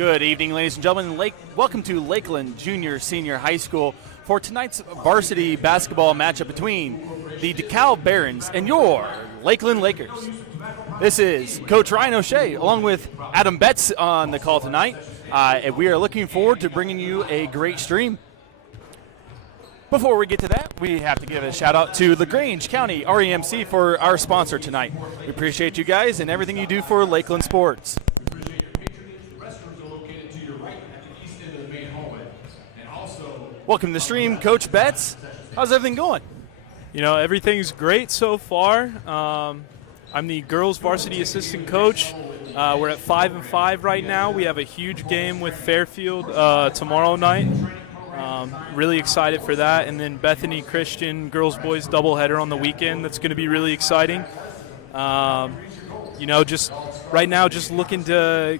Good evening, ladies and gentlemen. Welcome to Lakeland Junior Senior High School for tonight's varsity basketball matchup between the Dekalb Barons and your Lakeland Lakers. This is Coach Ryan O'Shea along with Adam Betts on the call tonight, and we are looking forward to bringing you a great stream. Before we get to that, we have to give a shout out to LaGrange County REMC for our sponsor tonight. We appreciate you guys and everything you do for Lakeland sports. Welcome to the stream, Coach Betts. How's everything going? You know, everything's great so far. I'm the girls varsity assistant coach. We're at 5-5 right now. We have a huge game with Fairfield tomorrow night. Really excited for that. And then Bethany Christian girls boys doubleheader on the weekend. That's going to be really exciting. You know, just right now, just looking to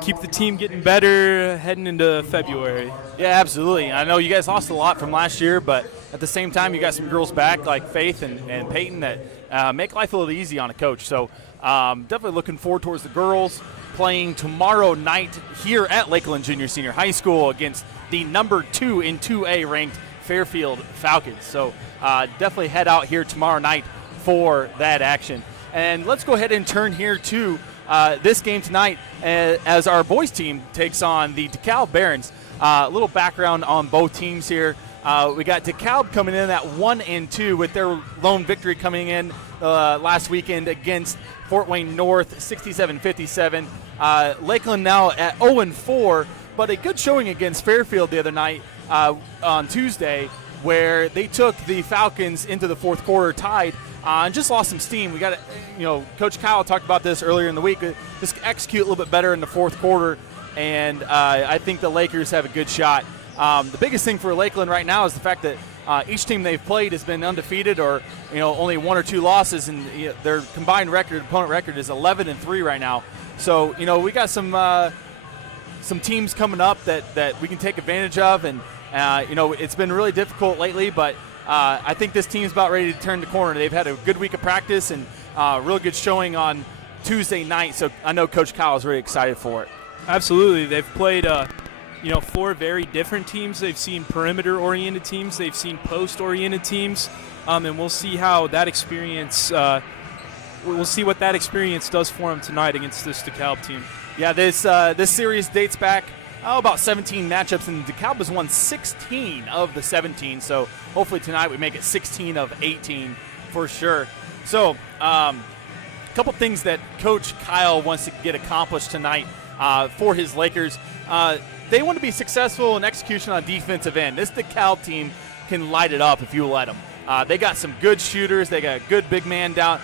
keep the team getting better heading into February. Yeah, absolutely. I know you guys lost a lot from last year, but at the same time, you got some girls back like Faith and Peyton that make life a little easy on a coach. So definitely looking forward towards the girls playing tomorrow night here at Lakeland Junior Senior High School against the number 2 in 2A ranked Fairfield Falcons. So definitely head out here tomorrow night for that action. And let's go ahead and turn here to this game tonight as our boys team takes on the Dekalb Barons. A little background on both teams here. We got Dekalb coming in at 1-2 with their lone victory coming in last weekend against Fort Wayne North, 67-57. Lakeland now at 0-4, but a good showing against Fairfield the other night on Tuesday, where they took the Falcons into the fourth quarter tied and just lost some steam. We got to, you know, Coach Kyle talked about this earlier in the week. Just execute a little bit better in the fourth quarter, and I think the Lakers have a good shot. The biggest thing for Lakeland right now is the fact that each team they've played has been undefeated, or only 1 or 2 losses, and their combined opponent record is 11-3 right now. So we got some teams coming up that we can take advantage of, and it's been really difficult lately, but I think this team's about ready to turn the corner. They've had a good week of practice and real good showing on Tuesday night, so I know Coach Kyle is really excited for it. Absolutely. They've played 4 very different teams. They've seen perimeter-oriented teams. They've seen post-oriented teams, and we'll see how that experience we'll see what that experience does for them tonight against this Dekalb team. Yeah, this series dates back about 17 matchups, and Dekalb has won 16 of the 17. So hopefully tonight we make it 16 of 18 for sure. So a couple things that Coach Kyle wants to get accomplished tonight for his Lakers. They want to be successful in execution on defensive end. This Dekalb team can light it up if you let them. They got some good shooters. They got a good big man down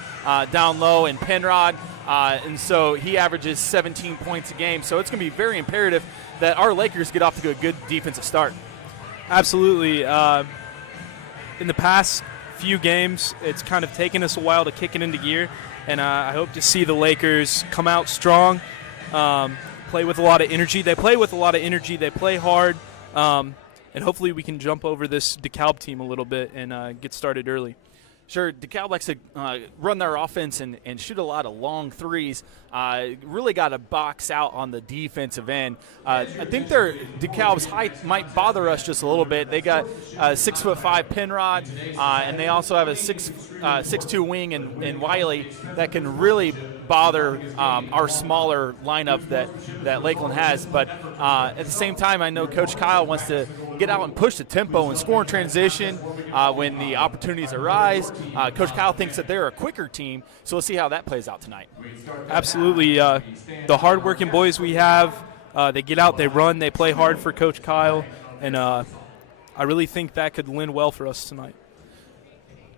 low in Penrod. And so he averages 17 points a game. So it's going to be very imperative that our Lakers get off to a good defensive start. Absolutely. In the past few games, it's kind of taken us a while to kick it into gear. And I hope to see the Lakers come out strong, play with a lot of energy. They play with a lot of energy. They play hard. And hopefully we can jump over this Dekalb team a little bit and get started early. Sure, Dekalb likes to run their offense and shoot a lot of long threes. Really got to box out on the defensive end. I think Dekalb's height might bother us just a little bit. They got a 6'5" Penrod, and they also have a 6'2" wing in Wiley that can really bother our smaller lineup that Lakeland has. But at the same time, I know Coach Kyle wants to get out and push the tempo and score in transition when the opportunities arise. Coach Kyle thinks that they're a quicker team, so we'll see how that plays out tonight. Absolutely. The hard-working boys we have, they get out, they run, they play hard for Coach Kyle, and I really think that could lend well for us tonight.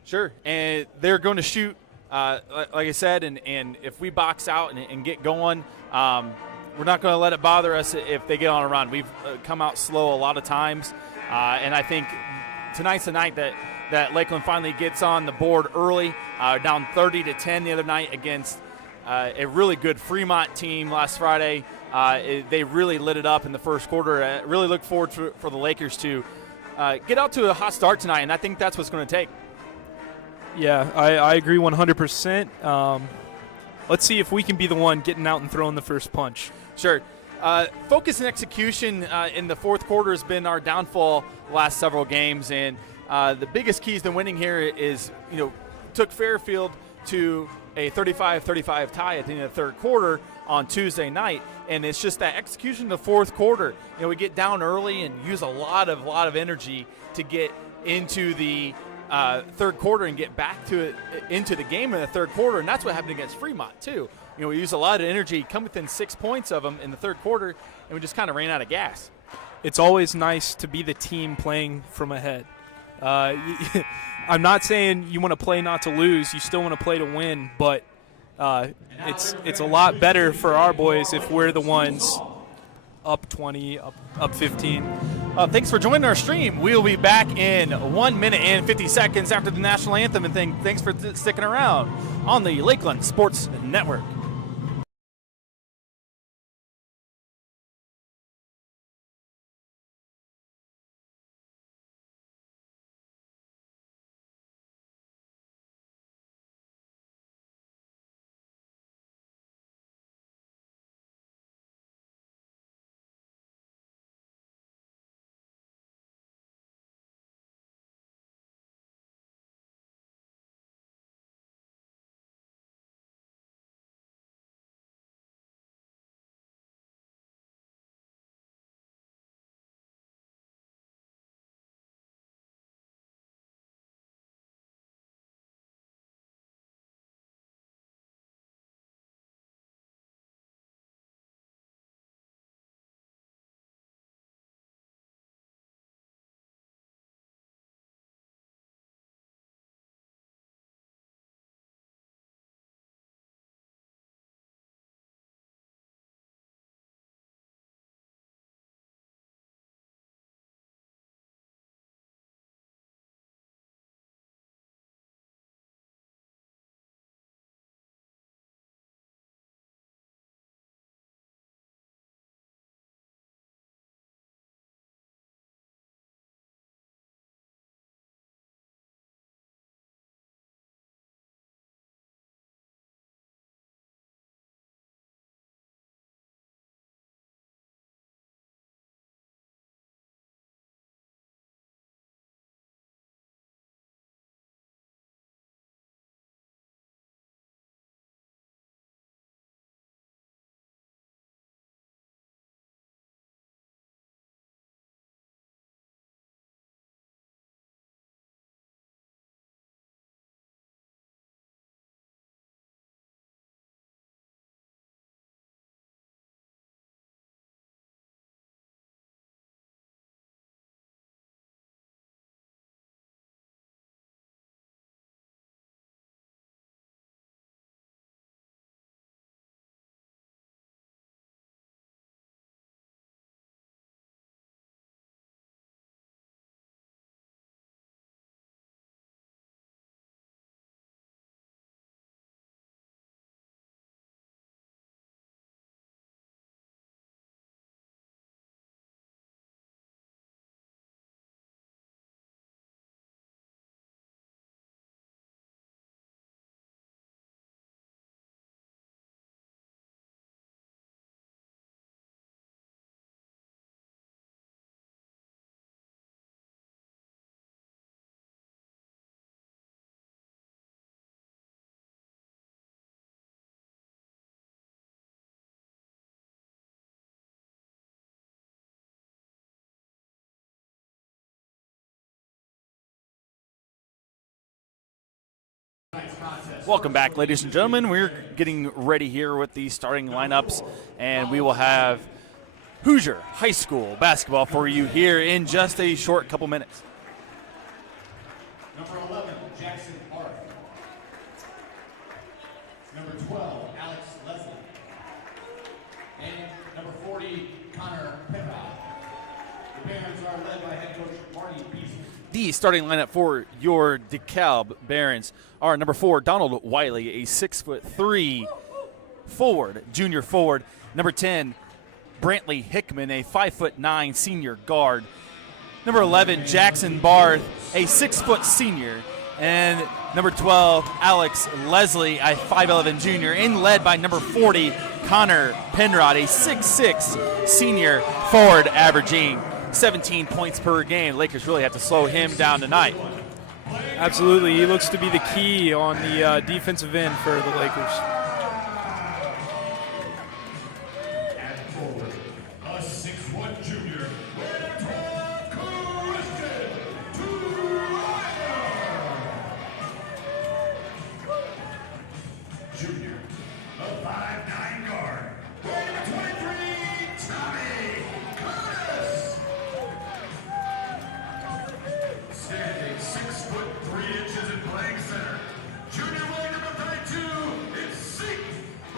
Sure, and they're going to shoot, like I said, and if we box out and get going, we're not going to let it bother us if they get on a run. We've come out slow a lot of times, and I think tonight's the night that Lakeland finally gets on the board early, down 30-10 the other night against a really good Fremont team last Friday. They really lit it up in the first quarter. I really look forward for the Lakers to get out to a hot start tonight, and I think that's what's going to take. Yeah, I agree 100%. Let's see if we can be the one getting out and throwing the first punch. Sure. Focus and execution in the fourth quarter has been our downfall the last several games, and the biggest keys to winning here is, took Fairfield to a 35-35 tie at the end of the third quarter on Tuesday night, and it's just that execution in the fourth quarter. We get down early and use a lot of energy to get into the third quarter and get back to it into the game in the third quarter, and that's what happened against Fremont too. We used a lot of energy, come within 6 points of them in the third quarter, and we just kind of ran out of gas. It's always nice to be the team playing from ahead. I'm not saying you want to play not to lose. You still want to play to win, but it's a lot better for our boys if we're the ones up 20, up 15. Thanks for joining our stream. We'll be back in 1 minute and 50 seconds after the national anthem, and thanks for sticking around on the Lakeland Sports Network. Welcome back, ladies and gentlemen. We're getting ready here with the starting lineups, and we will have Hoosier High School basketball for you here in just a short couple minutes. Number 11, Jackson Arth. Number 12, Alex Leslie. And number 40, Connor Peppa. The Barons are led by head coach Marty Beasley. The starting lineup for your DeKalb Barons are number 4, Donald Wiley, a 6'3" forward, junior forward. Number 10, Brantley Hickman, a 5'9" senior guard. Number 11, Jackson Barth, a 6' senior. And number 12, Alex Leslie, a 5'11 junior, and led by number 40, Connor Penrod, a 6'6 senior forward, averaging 17 points per game. Lakers really have to slow him down tonight. Absolutely. He looks to be the key on the defensive end for the Lakers. A 6'1" junior, Junior, a 5'9" guard, number 23, Tommy Curtis. Standing 6'3" and playing center, junior weight number 32, it's Zeke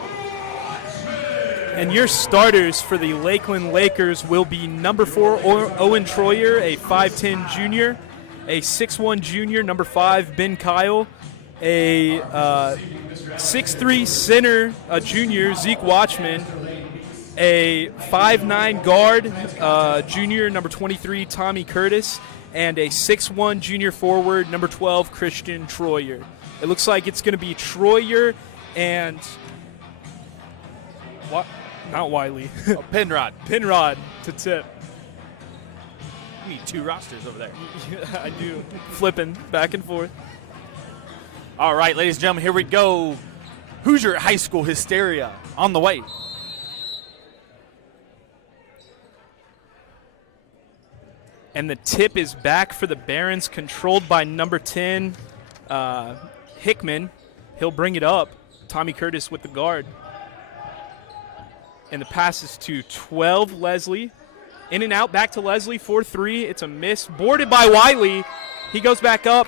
Watchman. And your starters for the Lakeland Lakers will be number 4, Owen Troyer, a 5'10 junior, a 6'1 junior, number 5, Ben Kyle, a 6'3 center, a junior, Zeke Watchman, a 5'9 guard, junior, number 23, Tommy Curtis, and a 6'1 junior forward, number 12, Christian Troyer. It looks like it's going to be Troyer and not Wiley. Penrod. Penrod to tip. You need 2 rosters over there. Yeah, I do. Flipping back and forth. All right, ladies and gentlemen, here we go. Hoosier High School hysteria on the way. And the tip is back for the Barons, controlled by number 10, Hickman. He'll bring it up. Tommy Curtis with the guard. And the pass is to 12, Leslie. In and out, back to Leslie, 4-3. It's a miss. Boarded by Wiley. He goes back up.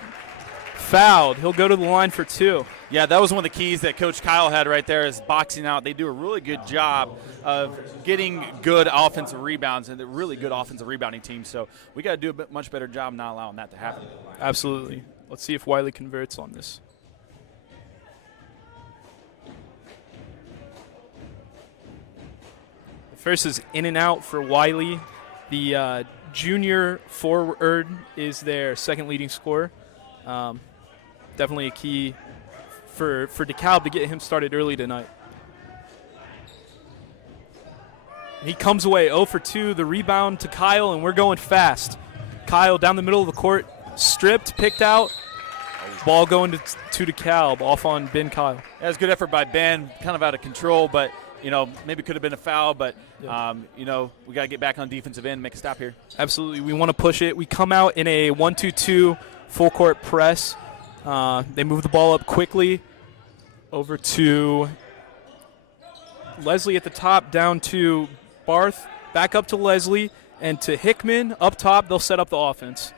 Fouled. He'll go to the line for 2. Yeah, that was one of the keys that Coach Kyle had right there is boxing out. They do a really good job of getting good offensive rebounds, and they're really good offensive rebounding team. So we got to do a much better job not allowing that to happen. Absolutely. Let's see if Wiley converts on this. The first is in and out for Wiley. The junior forward is their second leading scorer. Definitely a key for Dekalb to get him started early tonight. He comes away 0 for 2. The rebound to Kyle, and we're going fast. Kyle down the middle of the court, stripped, picked out. Ball going to Dekalb, off on Ben Kyle. That was a good effort by Ben, kind of out of control, but maybe could have been a foul, but we got to get back on defensive end and make a stop here. Absolutely. We want to push it. We come out in a 1-2-2 full court press. They move the ball up quickly over to Leslie at the top, down to Barth, back up to Leslie, and to Hickman up top. They'll set up the offense.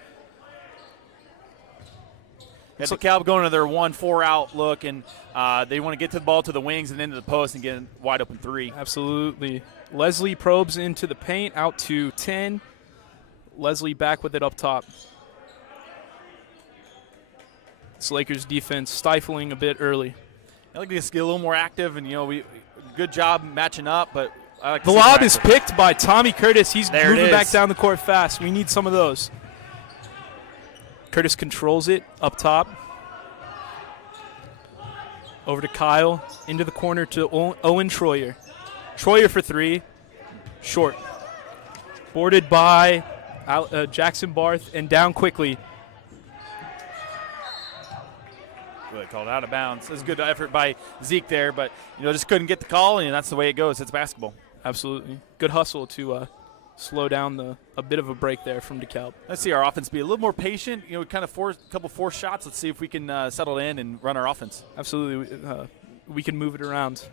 Yeah, Dekalb going to their 1-4 out look, and they want to get to the ball to the wings and into the post and get a wide open 3. Absolutely. Leslie probes into the paint, out to 10. Leslie back with it up top. It's Lakers defense stifling a bit early. I like to just get a little more active, and we good job matching up, but I like to The see lob practice. is picked by Tommy Curtis. He's There it moving back is. down the court fast. We need some of those. Curtis controls it up top. Over to Kyle. Into the corner to Owen Troyer. Troyer for 3. Short. Boarded by Jackson Barth and down quickly. Really called out of bounds. It was a good effort by Zeke there, but just couldn't get the call, and that's the way it goes. It's basketball. Absolutely. Good hustle to slow down a bit of a break there from Dekalb. Let's see our offense be a little more patient. We kind of forced a couple forced shots. Let's see if we can settle in and run our offense. Absolutely. We can move it around.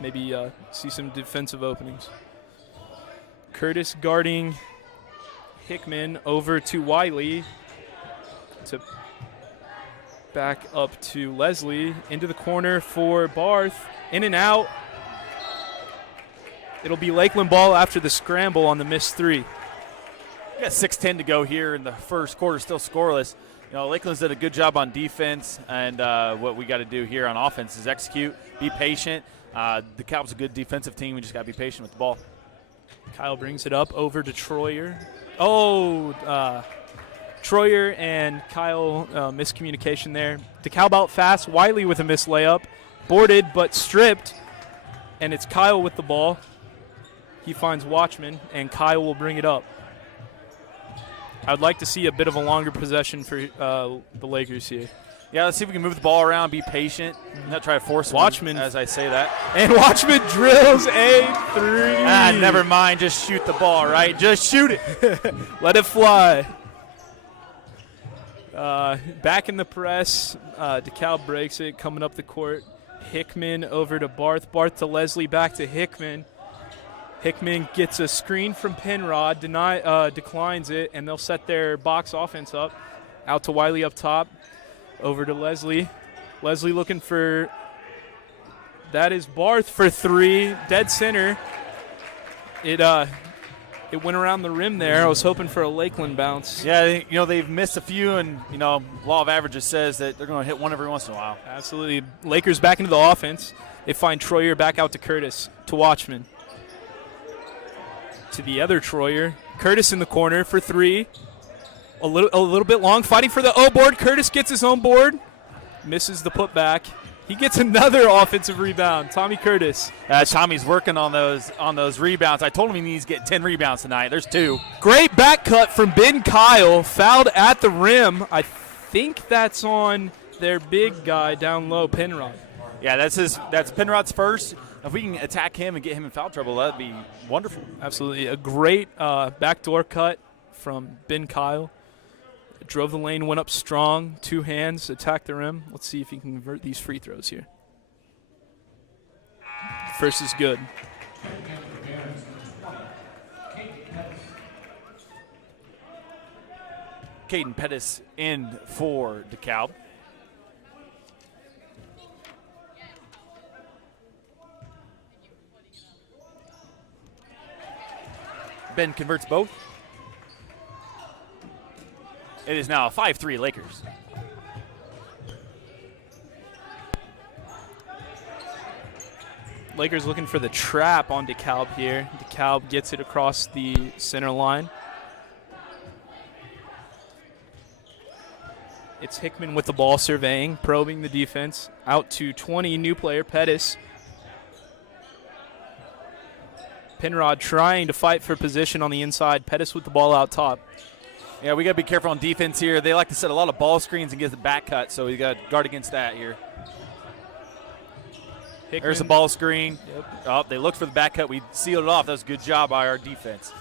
Maybe see some defensive openings. Curtis guarding Hickman over to Wiley. To back up to Leslie. Into the corner for Barth. In and out. It'll be Lakeland ball after the scramble on the missed 3. We got 6:10 to go here in the first quarter, still scoreless. Lakeland's did a good job on defense, and what we got to do here on offense is execute, be patient. Dekalb's a good defensive team. We just got to be patient with the ball. Kyle brings it up over to Troyer. Troyer and Kyle miscommunication there. Dekalb out fast. Wiley with a missed layup. Boarded but stripped. And it's Kyle with the ball. He finds Watchman, and Kyle will bring it up. I'd like to see a bit of a longer possession for the Lakers here. Yeah, let's see if we can move the ball around, be patient, not try to force Watchman as I say that. And Watchman drills a three. Never mind. Just shoot the ball, right? Just shoot it. Let it fly. Back in the press. Dekalb breaks it, coming up the court. Hickman over to Barth. Barth to Leslie, back to Hickman. Hickman gets a screen from Penrod, declines it, and they'll set their box offense up. Out to Wiley up top. Over to Leslie. Leslie looking for, that is Barth for three. Dead center. It went around the rim there. I was hoping for a Lakeland bounce. Yeah, they've missed a few, and, law of averages says that they're going to hit one every once in a while. Absolutely. Lakers back into the offense. They find Troyer back out to Curtis, to Watchman. To the other Troyer. Curtis in the corner for three. A little bit long, fighting for the O board. Curtis gets his own board. Misses the putback. He gets another offensive rebound. Tommy Curtis. Tommy's working on those rebounds. I told him he needs to get 10 rebounds tonight. There's 2. Great back cut from Ben Kyle. Fouled at the rim. I think that's on their big guy down low, Penrod. Yeah, that's Penrod's first. If we can attack him and get him in foul trouble, that'd be wonderful. Absolutely. A great backdoor cut from Ben Kyle. Drove the lane, went up strong, 2 hands, attacked the rim. Let's see if he can convert these free throws here. First is good. Caden Pettis in for Dekalb. Ben converts both. It is now 5-3 Lakers. Lakers looking for the trap on Dekalb here. Dekalb gets it across the center line. It's Hickman with the ball surveying, probing the defense. Out to 20, new player, Pettis. Penrod trying to fight for position on the inside. Pettis with the ball out top. Yeah, we got to be careful on defense here. They like to set a lot of ball screens and get the back cut, so we got to guard against that here. Hickman. There's a ball screen. Yep. Oh, they looked for the back cut. We sealed it off. That was a good job by our defense.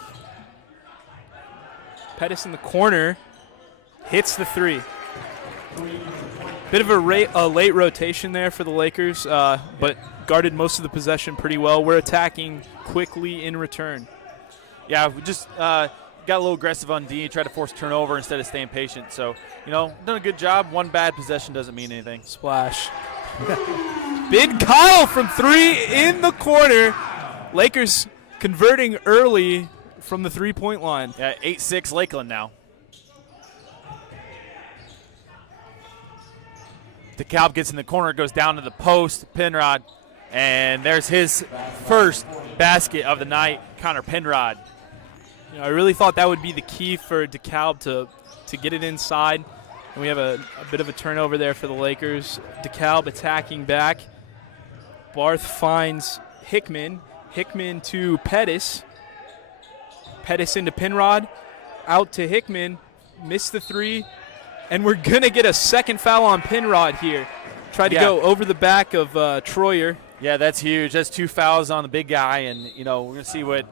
Pettis in the corner. Hits the three. Bit of a late rotation there for the Lakers, but guarded most of the possession pretty well. We're attacking quickly in return. Yeah, we just got a little aggressive on D, tried to force turnover instead of staying patient. So, done a good job. One bad possession doesn't mean anything. Splash. Big Kyle from three in the corner. Lakers converting early from the three-point line. Yeah, 8-6 Lakeland now. Dekalb gets in the corner, goes down to the post, Penrod, and there's his first basket of the night, Connor Penrod. I really thought that would be the key for Dekalb to get it inside. And we have a bit of a turnover there for the Lakers. Dekalb attacking back. Barth finds Hickman. Hickman to Pettis. Pettis into Penrod. Out to Hickman. Missed the three. And we're going to get a second foul on Penrod here. Tried to go over the back of Troyer. Yeah, that's huge. That's 2 fouls on the big guy. And, we're going to see what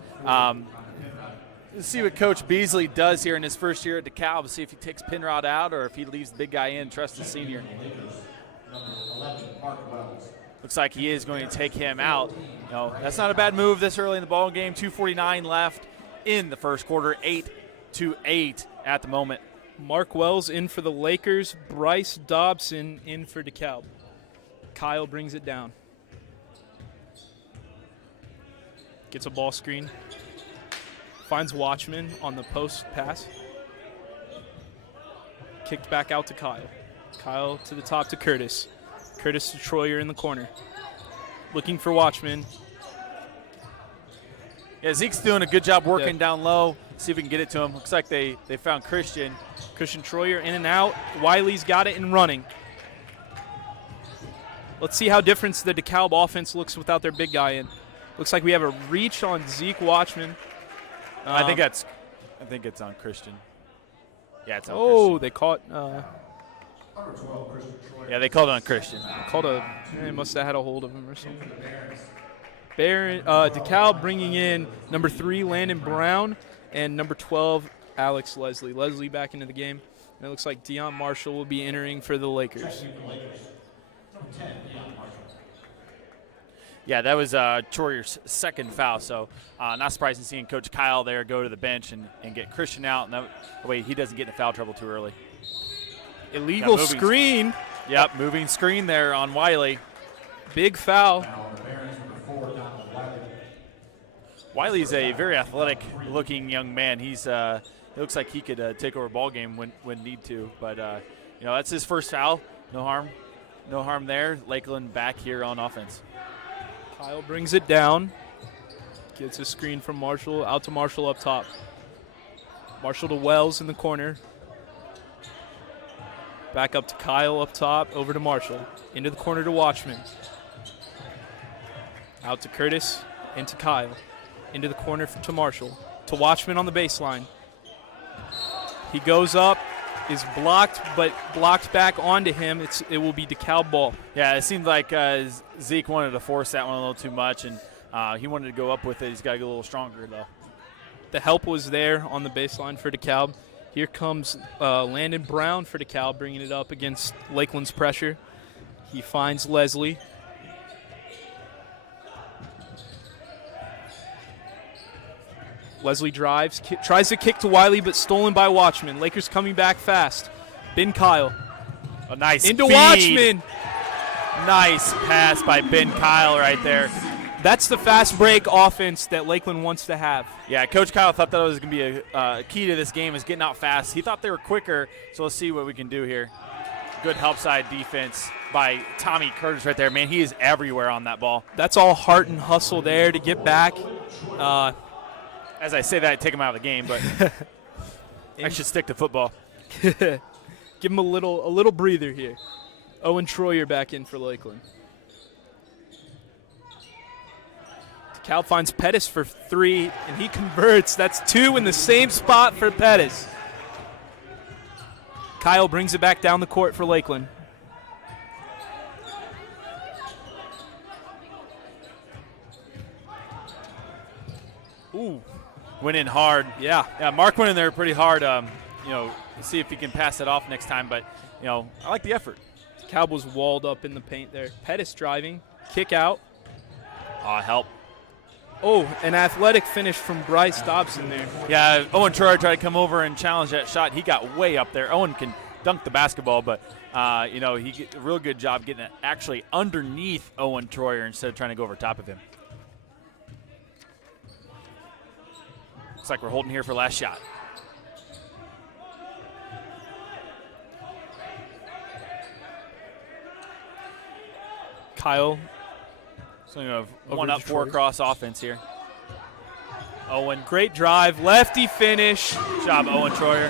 Coach Beasley does here in his first year at DeKalb. See if he takes Penrod out or if he leaves the big guy in. Trust the senior. Looks like he is going to take him out. That's not a bad move this early in the ball game. 2:49 left in the first quarter. 8-8 at the moment. Mark Wells in for the Lakers. Bryce Dobson in for DeKalb. Kyle brings it down. Gets a ball screen. Finds Watchman on the post pass. Kicked back out to Kyle. Kyle to the top to Curtis. Curtis to Troyer in the corner. Looking for Watchman. Yeah, Zeke's doing a good job working down low. See if we can get it to him. Looks like they found Christian. Christian Troyer in and out. Wiley's got it and running. Let's see how different the Dekalb offense looks without their big guy in. Looks like we have a reach on Zeke Watchman. I think it's on Christian. Yeah, it's on Christian. Christian. They caught. Yeah, they called it on Christian. They must have had a hold of him or something. Dekalb bringing in number 3, Landon Brown, and number 12, Alex Leslie. Leslie back into the game. And it looks like Deion Marshall will be entering for the Lakers. Yeah, that was Troyer's second foul, so not surprising seeing Coach Kyle there go to the bench and get Christian out. And that way he doesn't get into foul trouble too early. Illegal screen. Yep, moving screen there on Wiley. Big foul. Wiley's a very athletic-looking young man. He looks like he could take over a ball game when need to. But that's his first foul. No harm there. Lakeland back here on offense. Kyle brings it down. Gets a screen from Marshall. Out to Marshall up top. Marshall to Wells in the corner. Back up to Kyle up top. Over to Marshall. Into the corner to Watchman. Out to Curtis. Into Kyle. Into the corner to Marshall. To Watchman on the baseline. He goes up. Is blocked, but blocked back onto him. It will be Dekalb ball. Yeah, it seemed like Zeke wanted to force that one a little too much, and he wanted to go up with it. He's got to get a little stronger, though. The help was there on the baseline for Dekalb. Here comes Landon Brown for Dekalb, bringing it up against Lakeland's pressure. He finds Leslie. Leslie drives, tries to kick to Wiley, but stolen by Watchman. Lakers coming back fast. Ben Kyle. A nice into feed. Watchman. Nice pass by Ben Kyle right there. That's the fast break offense that Lakeland wants to have. Yeah, Coach Kyle thought that was going to be a key to this game is getting out fast. He thought they were quicker, so let's see what we can do here. Good help side defense by Tommy Curtis right there. Man, he is everywhere on that ball. That's all heart and hustle there to get back. As I say that, I take him out of the game, but I should stick to football. Give him a little breather here. Owen Troyer back in for Lakeland. Dekalb finds Pettis for 3, and he converts. That's 2 in the same spot for Pettis. Kyle brings it back down the court for Lakeland. Ooh. Went in hard. Yeah, Mark went in there pretty hard. See if he can pass it off next time. But I like the effort. Dekalb was walled up in the paint there. Pettis driving, kick out. Help. Oh, an athletic finish from Bryce Dobson there. Yeah, Owen Troyer tried to come over and challenge that shot. He got way up there. Owen can dunk the basketball, but he did a real good job getting it actually underneath Owen Troyer instead of trying to go over top of him. Looks like we're holding here for last shot. Kyle. So you have 1-up, 4-cross offense here. Owen. Great drive. Lefty finish. Good job, Owen Troyer.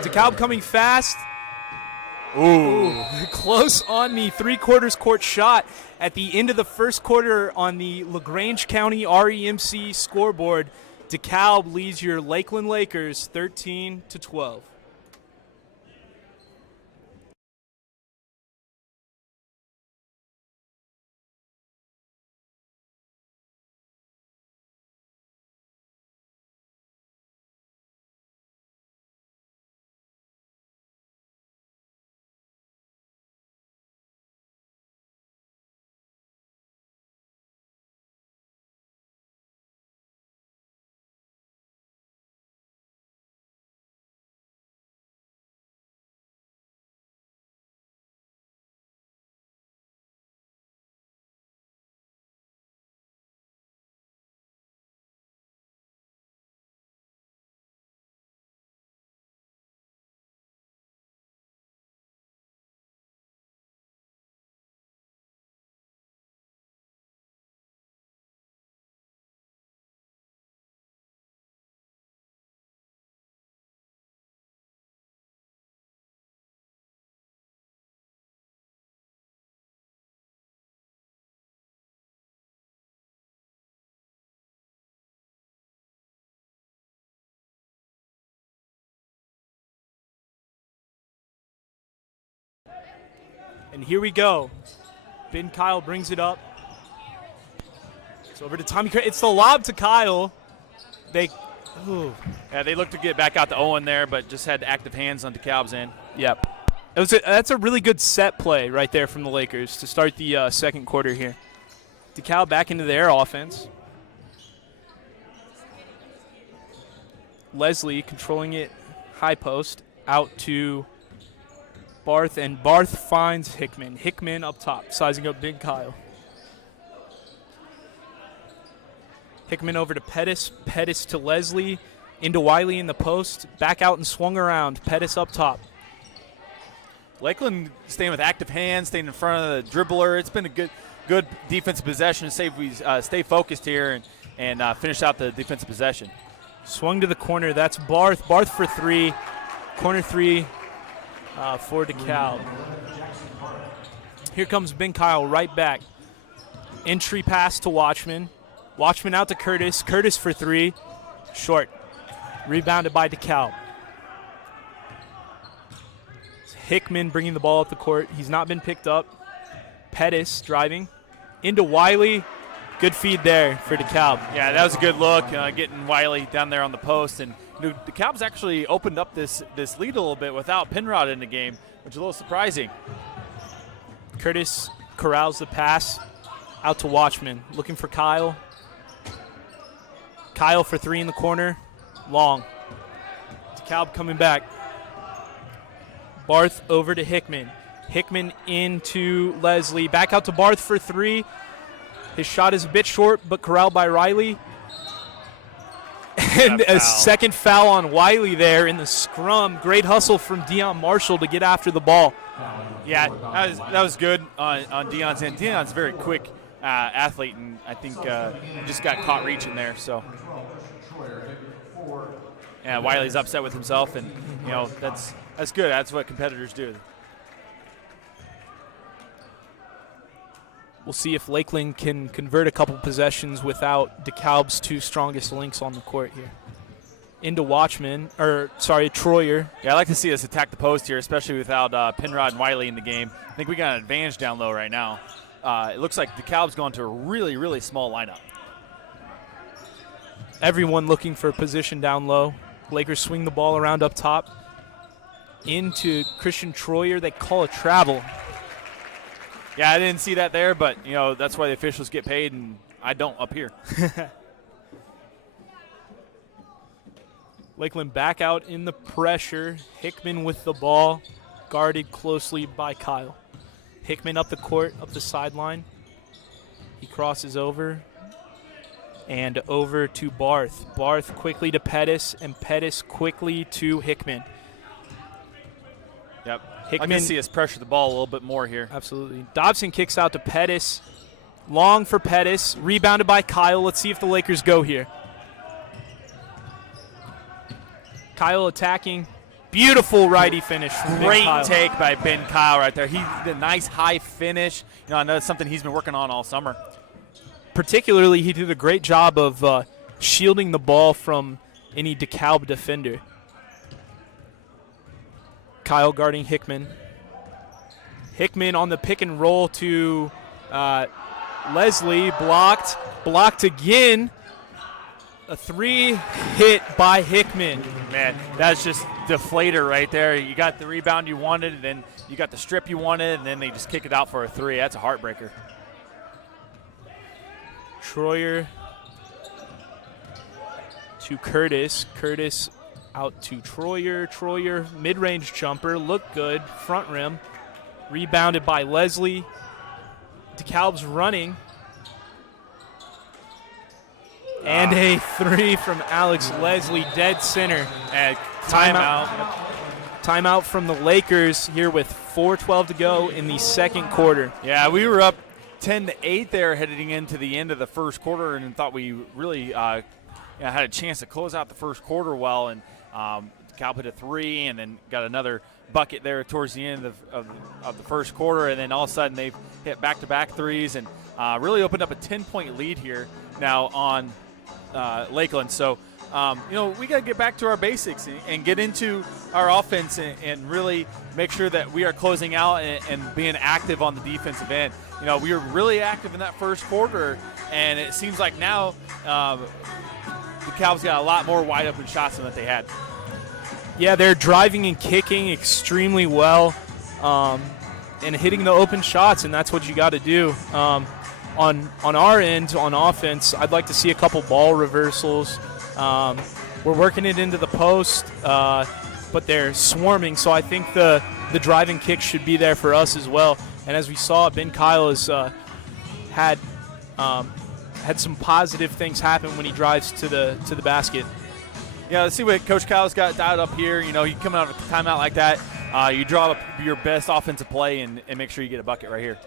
Dekalb coming fast. Ooh. Close on the three-quarters court shot at the end of the first quarter on the LaGrange County REMC scoreboard. Dekalb leads your Lakeland Lakers 13-12. And here we go. Ben Kyle brings it up. It's over to Tommy. It's the lob to Kyle. Yeah, they looked to get back out to Owen there, but just had active hands on Dekalb's end. Yep. That's a really good set play right there from the Lakers to start the second quarter here. Dekalb back into their offense. Leslie controlling it high post out to Barth, and Barth finds Hickman. Hickman up top, sizing up big Kyle. Hickman over to Pettis. Pettis to Leslie. Into Wiley in the post. Back out and swung around. Pettis up top. Lakeland staying with active hands, staying in front of the dribbler. It's been a good defensive possession. Save we stay focused here and finish out the defensive possession. Swung to the corner. That's Barth. Barth for three. Corner three for Dekalb. Here comes Ben Kyle right back. Entry pass to Watchman. Watchman out to Curtis. Curtis for three. Short. Rebounded by Dekalb. Hickman bringing the ball up the court. He's not been picked up. Pettis driving. Into Wiley. Good feed there for Dekalb. Yeah, that was a good look, getting Wiley down there on the post. And Dekalb's actually opened up this lead a little bit without Penrod in the game, which is a little surprising. Curtis corrals the pass out to Watchman. Looking for Kyle. Kyle for three in the corner. Long. Dekalb coming back. Barth over to Hickman. Hickman into Leslie. Back out to Barth for three. His shot is a bit short, but corralled by Riley. And a second foul on Wiley there in the scrum. Great hustle from Dion Marshall to get after the ball. Yeah, that was good on Dion's end. Dion's a very quick athlete, and I think just got caught reaching there. So, yeah, Wiley's upset with himself, and that's good. That's what competitors do. We'll see if Lakeland can convert a couple possessions without Dekalb's two strongest links on the court here. Into Troyer. Yeah, I like to see us attack the post here, especially without Penrod and Wiley in the game. I think we got an advantage down low right now. It looks like Dekalb's gone to a really, really small lineup. Everyone looking for a position down low. Lakers swing the ball around up top. Into Christian Troyer. They call a travel. Yeah, I didn't see that there, but, that's why the officials get paid, and I don't up here. Lakeland back out in the pressure. Hickman with the ball, guarded closely by Kyle. Hickman up the court, up the sideline. He crosses over and over to Barth. Barth quickly to Pettis, and Pettis quickly to Hickman. Yep. Hickman, I can see us pressure the ball a little bit more here. Absolutely. Dobson kicks out to Pettis. Long for Pettis. Rebounded by Kyle. Let's see if the Lakers go here. Kyle attacking. Beautiful righty finish. Great take by Ben Kyle right there. He did a nice high finish. I know it's something he's been working on all summer. Particularly, he did a great job of shielding the ball from any Dekalb defender. Kyle guarding Hickman. Hickman on the pick and roll to Leslie. Blocked again. A three hit by Hickman. Man, that's just deflator right there. You got the rebound you wanted, and then you got the strip you wanted, and then they just kick it out for a three. That's a heartbreaker. Troyer to Curtis. Curtis out to Troyer. Troyer, mid-range jumper, looked good, front rim. Rebounded by Leslie. Dekalb's running. And a three from Alex Leslie, dead center. And timeout. Timeout from the Lakers here with 4:12 to go in the second quarter. Yeah, we were up 10-8 there heading into the end of the first quarter, and thought we really had a chance to close out the first quarter well. And Dekalb hit a three, and then got another bucket there towards the end of the first quarter, and then all of a sudden they've hit back-to-back threes and really opened up a 10-point lead here now on Lakeland. So we got to get back to our basics and get into our offense and really make sure that we are closing out and being active on the defensive end. We were really active in that first quarter, and it seems like now Dekalb's got a lot more wide open shots than that they had. Yeah, they're driving and kicking extremely well and hitting the open shots, and that's what you got to do. On our end, on offense, I'd like to see a couple ball reversals. We're working it into the post, but they're swarming, so I think the driving kick should be there for us as well. And as we saw, Ben Kyle has had some positive things happen when he drives to the basket. Yeah, let's see what Coach Kyle's got dialed up here. You come out of a timeout like that, you draw up your best offensive play and make sure you get a bucket right here.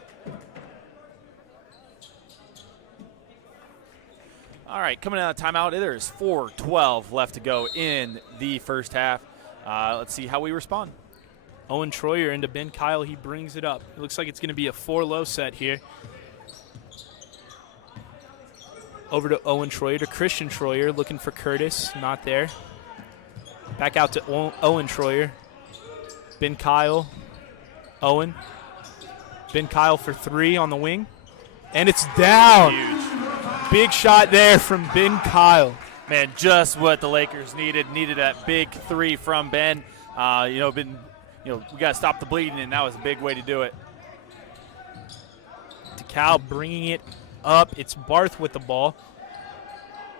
All right, coming out of timeout, there is 4:12 left to go in the first half. Let's see how we respond. Owen Troyer into Ben Kyle. He brings it up. It looks like it's going to be a 4-low set here. Over to Owen Troyer, to Christian Troyer, looking for Curtis. Not there. Back out to Owen Troyer. Ben Kyle. Owen. Ben Kyle for 3 on the wing. And it's down. Huge. Big shot there from Ben Kyle. Man, just what the Lakers needed. Needed that big 3 from Ben. We got to stop the bleeding, and that was a big way to do it. Dekalb bringing it up. It's Barth with the ball.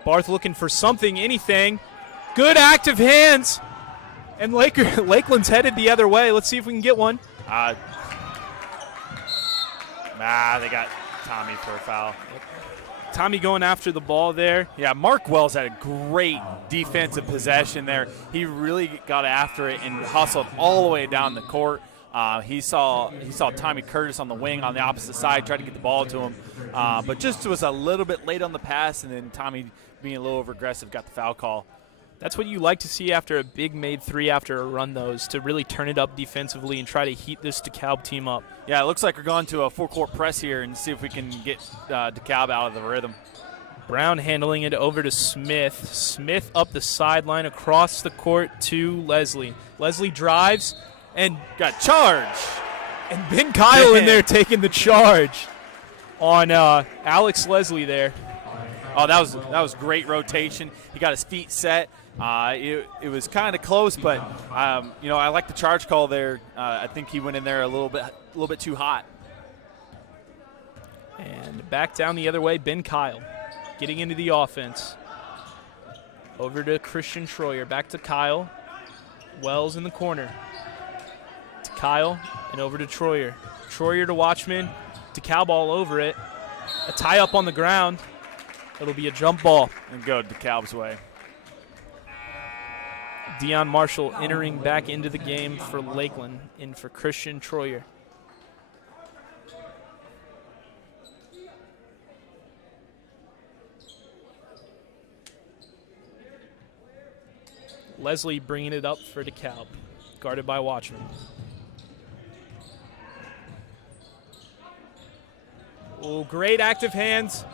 Barth looking for something, anything. Good active hands. And Lakeland's headed the other way. Let's see if we can get one. They got Tommy for a foul. Tommy going after the ball there. Yeah, Mark Wells had a great defensive possession there. He really got after it and hustled all the way down the court. He saw Tommy Curtis on the wing on the opposite side, tried to get the ball to him, but just was a little bit late on the pass, and then Tommy, being a little over-aggressive, got the foul call. That's what you like to see after a big made 3 after a run, though, is to really turn it up defensively and try to heat this Dekalb team up. Yeah, it looks like we're going to a full-court press here and see if we can get Dekalb out of the rhythm. Brown handling it over to Smith. Smith up the sideline across the court to Leslie. Leslie drives and got charged. And Ben Kyle in there taking the charge on Alex Leslie there. Oh, that was great rotation. He got his feet set. It was kind of close, but I like the charge call there. I think he went in there a little bit too hot. And back down the other way, Ben Kyle getting into the offense. Over to Christian Troyer, back to Kyle. Wells in the corner. To Kyle and over to Troyer. Troyer to Watchman. Dekalb all over it. A tie up on the ground. It'll be a jump ball. And go Dekalb's way. Deion Marshall entering back into the game for Lakeland, in for Christian Troyer. Leslie bringing it up for Dekalb, guarded by Watchman. Oh, great active hands.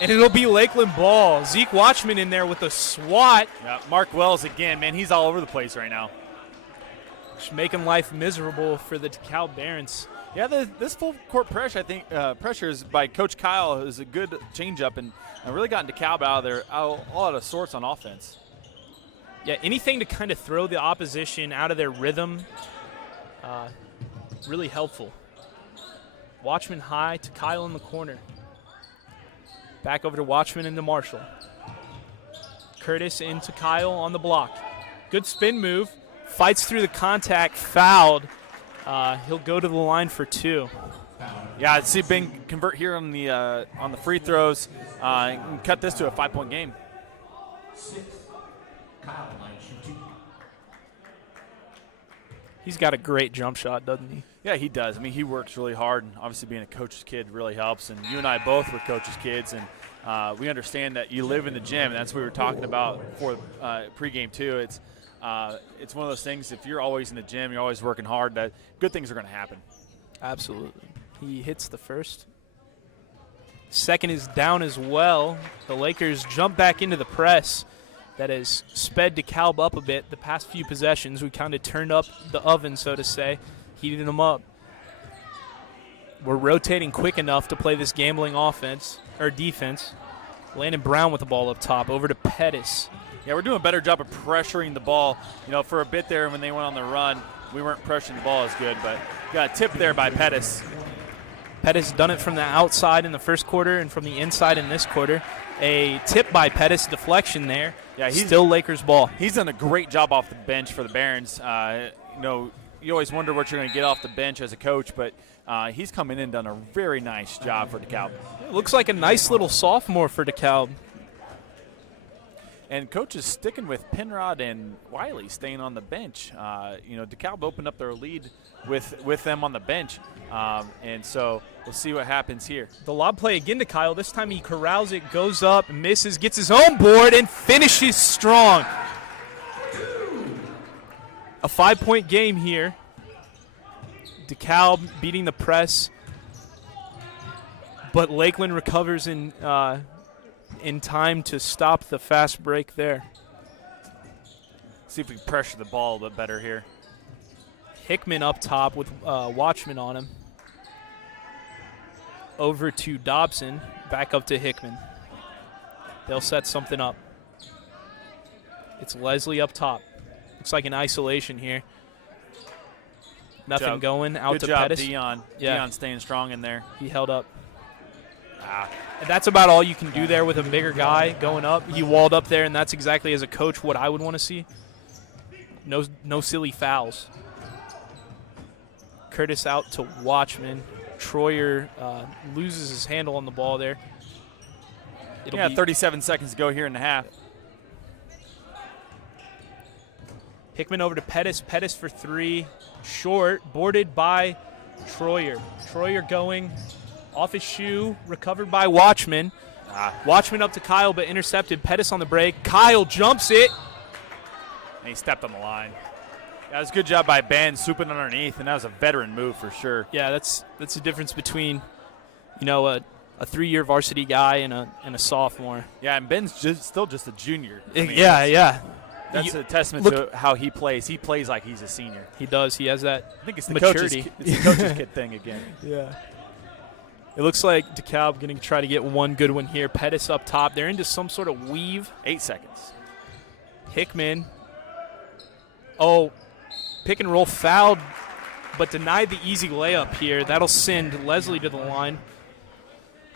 And it'll be Lakeland ball. Zeke Watchman in there with a swat. Yeah, Mark Wells again, man, he's all over the place right now. Just making life miserable for the Dekalb Barons. Yeah, this full court pressure, I think, pressure is by Coach Kyle is a good changeup and really gotten Dekalb out of there, all out of sorts on offense. Yeah, anything to kind of throw the opposition out of their rhythm, really helpful. Watchman high to Kyle in the corner. Back over to Watchman into Marshall. Curtis into Kyle on the block. Good spin move. Fights through the contact, fouled. He'll go to the line for 2. Yeah, I'd see Ben convert here on the free throws and cut this to a 5-point game. 6. Kyle, line shooting. He's got a great jump shot, doesn't he? Yeah, he does. I mean, he works really hard. And obviously, being a coach's kid really helps. And you and I both were coach's kids, and we understand that you live in the gym, and that's what we were talking about before pregame too. It's one of those things. If you're always in the gym, you're always working hard, that good things are going to happen. Absolutely. He hits the first. Second is down as well. The Lakers jump back into the press. that has sped Dekalb up a bit the past few possessions. We kind of turned up the oven, so to say, heated them up. We're rotating quick enough to play this gambling offense or defense. Landon Brown with the ball up top, over to Pettis. Yeah, we're doing a better job of pressuring the ball. You know, for a bit there when they went on the run, we weren't pressuring the ball as good, but got a tip there by Pettis. Pettis done it from the outside in the first quarter and from the inside in this quarter. A tip by Pettis, deflection there. Yeah, he's still Lakers ball. He's done a great job off the bench for the Barons. You know, you always wonder what you're going to get off the bench as a coach, but he's come in and done a very nice job for Dekalb. It looks like a nice little sophomore for Dekalb. And coach is sticking with Penrod and Wiley staying on the bench. You know, Dekalb opened up their lead with them on the bench, and so we'll see what happens here. The lob play again to Kyle. This time he corrals it, goes up, misses, gets his own board, and finishes strong. A 5-point game here. Dekalb beating the press, but Lakeland recovers in time to stop the fast break there. See if we can pressure the ball a bit better here. Hickman up top with Watchman on him. Over to Dobson, back up to Hickman. They'll set something up. It's Leslie up top. Looks like an isolation here. Nothing going out to Pettis. Good job, Dion. Yeah. Dion staying strong in there. He held up. And that's about all you can do there with a bigger guy going up. He walled up there, and that's exactly, as a coach, what I would want to see. No silly fouls. Curtis out to Watchman. Troyer loses his handle on the ball there. 37 seconds to go here in the half. Hickman over to Pettis. Pettis for three. Short. Boarded by Troyer. Troyer going off his shoe. Recovered by Watchman. Watchman up to Kyle, but intercepted. Pettis on the break. Kyle jumps it. And he stepped on the line. That was a good job by Ben swooping underneath, and that was a veteran move for sure. Yeah, that's the difference between, you know, a 3-year varsity guy and a sophomore. Yeah, and Ben's still just a junior. Yeah. That's a testament to how he plays. He plays like he's a senior. He does. He has that I think it's the maturity. coach's kid thing again. Yeah. It looks like Dekalb going to try to get one good one here. Pettis up top. They're into some sort of weave. 8 seconds. Hickman. Oh, pick and roll fouled, but denied the easy layup here. That'll send Leslie to the line.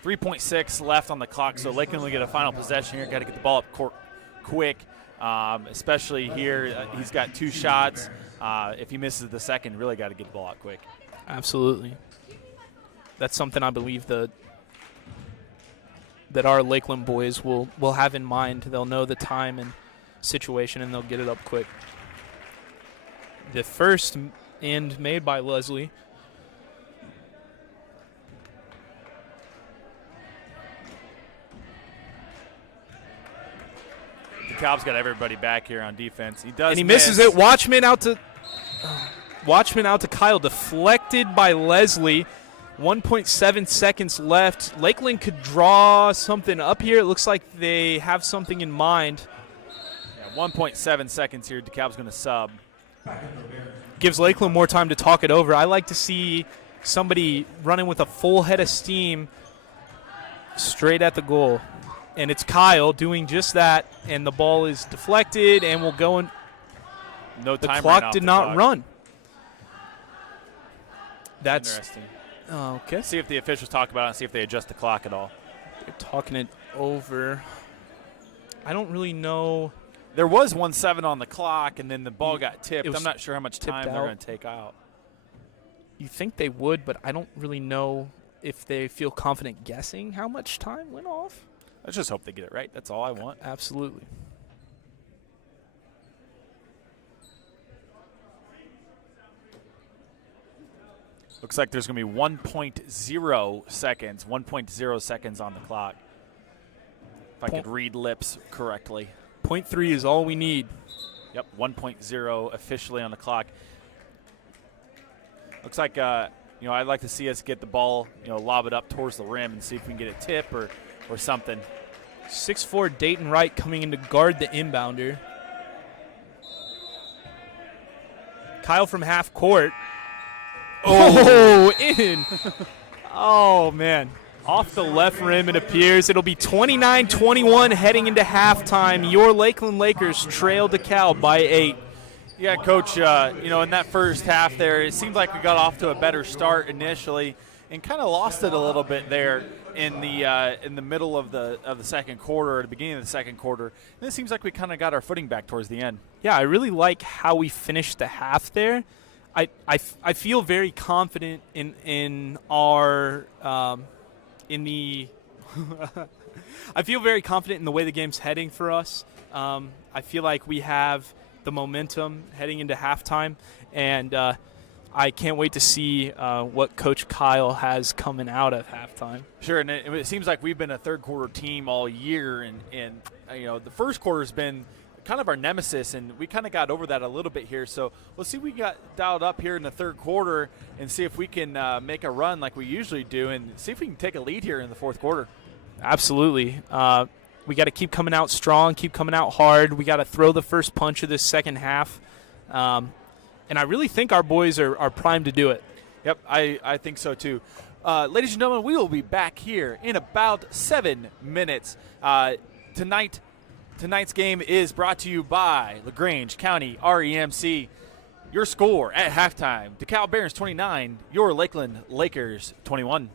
3.6 left on the clock, so Lakeland will get a final possession here. Got to get the ball up court quick, especially here. He's got 2 shots. If he misses the second, really got to get the ball out quick. Absolutely. That's something I believe that our Lakeland boys will have in mind. They'll know the time and situation, and they'll get it up quick. The first end made by Leslie. Dekalb's got everybody back here on defense. He does, and he misses it. Watchman out to Kyle, deflected by Leslie. 1.7 seconds left. Lakeland could draw something up here. It looks like they have something in mind. Yeah, 1.7 seconds here. Dekalb's going to sub. Gives Lakeland more time to talk it over. I like to see somebody running with a full head of steam straight at the goal. And it's Kyle doing just that, and the ball is deflected and will go in. No the time. Clock did not run. That's interesting. Okay. See if the officials talk about it and see if they adjust the clock at all. They're talking it over. I don't really know. There was 1:07 on the clock, and then the ball got tipped. I'm not sure how much time they're going to take out. You think they would, but I don't really know if they feel confident guessing how much time went off. Let's just hope they get it right. That's all I want. Absolutely. Looks like there's going to be 1.0 seconds on the clock. If I could read lips correctly. 0.3 is all we need. Yep, 1.0 officially on the clock. Looks like, I'd like to see us get the ball, lob it up towards the rim and see if we can get a tip or something. 6'4" Dayton Wright coming in to guard the inbounder. Kyle from half court. Oh, in. Oh, man. Off the left rim, it appears. It'll be 29-21 heading into halftime. Your Lakeland Lakers trail Dekalb by 8. Yeah, Coach, in that first half there, it seemed like we got off to a better start initially and kind of lost it a little bit there in the middle of the second quarter, or the beginning of the second quarter. And it seems like we kind of got our footing back towards the end. Yeah, I really like how we finished the half there. I feel very confident in our I feel very confident in the way the game's heading for us. I feel like we have the momentum heading into halftime, and I can't wait to see what Coach Kyle has coming out of halftime. Sure, and it seems like we've been a third quarter team all year, and the first quarter has been kind of our nemesis, and we kind of got over that a little bit here. So we'll see if we got dialed up here in the third quarter and see if we can make a run like we usually do, and see if we can take a lead here in the fourth quarter. Absolutely. We got to keep coming out strong, keep coming out hard. We got to throw the first punch of this second half. And I really think our boys are primed to do it. Yep, I think so too. Ladies and gentlemen, we will be back here in about 7 minutes. Tonight's game is brought to you by LaGrange County REMC. Your score at halftime, DeKalb Barons 29, your Lakeland Lakers 21.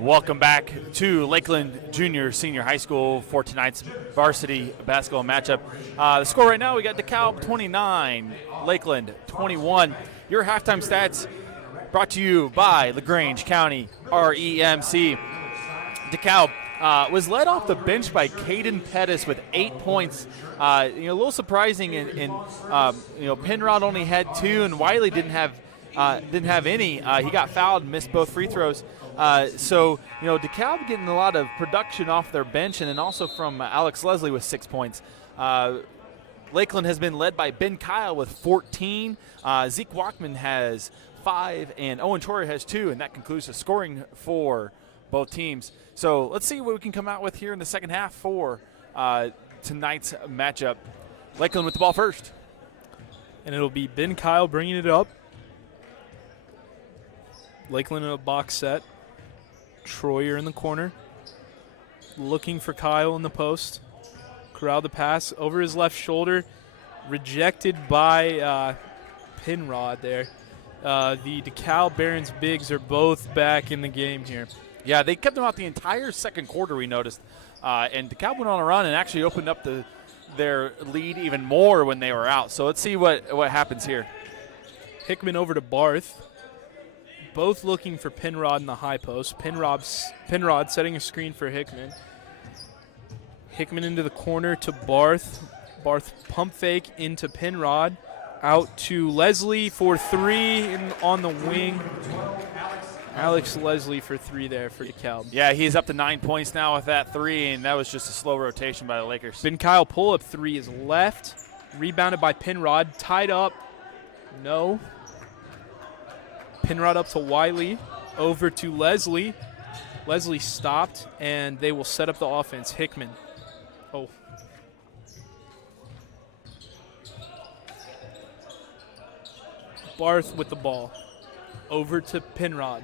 Welcome back to Lakeland Junior Senior High School for tonight's varsity basketball matchup. The score right now, we got Dekalb 29, Lakeland 21. Your halftime stats brought to you by LaGrange County REMC. Dekalb was led off the bench by Caden Pettis with 8 points. A little surprising, and Penrod only had 2, and Wiley didn't have any. He got fouled and missed both free throws. So Dekalb getting a lot of production off their bench, and then also from Alex Leslie with 6 points. Lakeland has been led by Ben Kyle with 14. Zeke Walkman has 5, and Owen Troyer has 2, and that concludes the scoring for both teams. So let's see what we can come out with here in the second half for tonight's matchup. Lakeland with the ball first. And it'll be Ben Kyle bringing it up. Lakeland in a box set. Troyer in the corner. Looking for Kyle in the post. Corral the pass over his left shoulder. Rejected by Penrod there. The DeKalb Barons bigs are both back in the game here. Yeah, they kept them out the entire second quarter, we noticed. And DeKalb went on a run and actually opened up their lead even more when they were out. So let's see what happens here. Hickman over to Barth. Both looking for Penrod in the high post. Penrod setting a screen for Hickman. Hickman into the corner to Barth. Barth pump fake into Penrod. Out to Leslie for 3 on the wing. Alex Leslie for 3 there for DeKalb. Yeah, he's up to 9 points now with that 3, and that was just a slow rotation by the Lakers. Ben Kyle pull-up 3 is left. Rebounded by Penrod. Tied up. No. Penrod up to Wiley. Over to Leslie. Leslie stopped, and they will set up the offense. Hickman. Oh. Barth with the ball. Over to Penrod.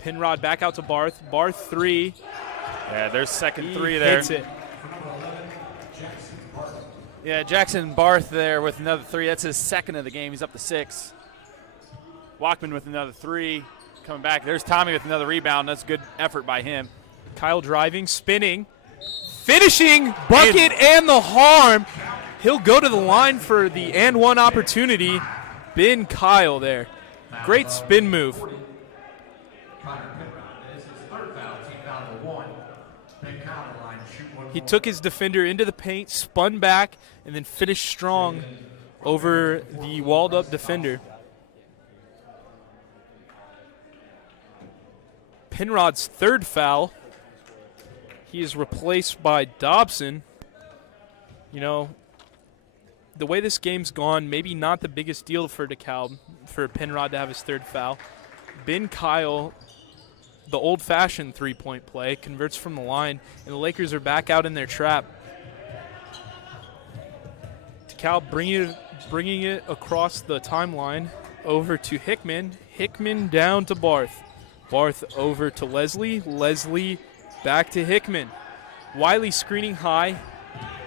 Penrod back out to Barth. Barth 3. Yeah, there's second 3 He there. hits it. Yeah, Jackson Barth there with another 3. That's his second of the game. He's up to 6. Walkman with another 3. Coming back. There's Tommy with another rebound. That's a good effort by him. Kyle driving, spinning, finishing, bucket and the harm. He'll go to the line for the and one opportunity. Ben Kyle there. Great spin move. He took his defender into the paint, spun back, and then finished strong over the walled-up defender. Penrod's third foul. He is replaced by Dobson. The way this game's gone, maybe not the biggest deal for DeKalb, for Penrod to have his third foul. Ben Kyle, the old-fashioned three-point play, converts from the line, and the Lakers are back out in their trap. DeKalb bringing it across the timeline over to Hickman. Hickman down to Barth. Barth over to Leslie. Leslie back to Hickman. Wiley screening high.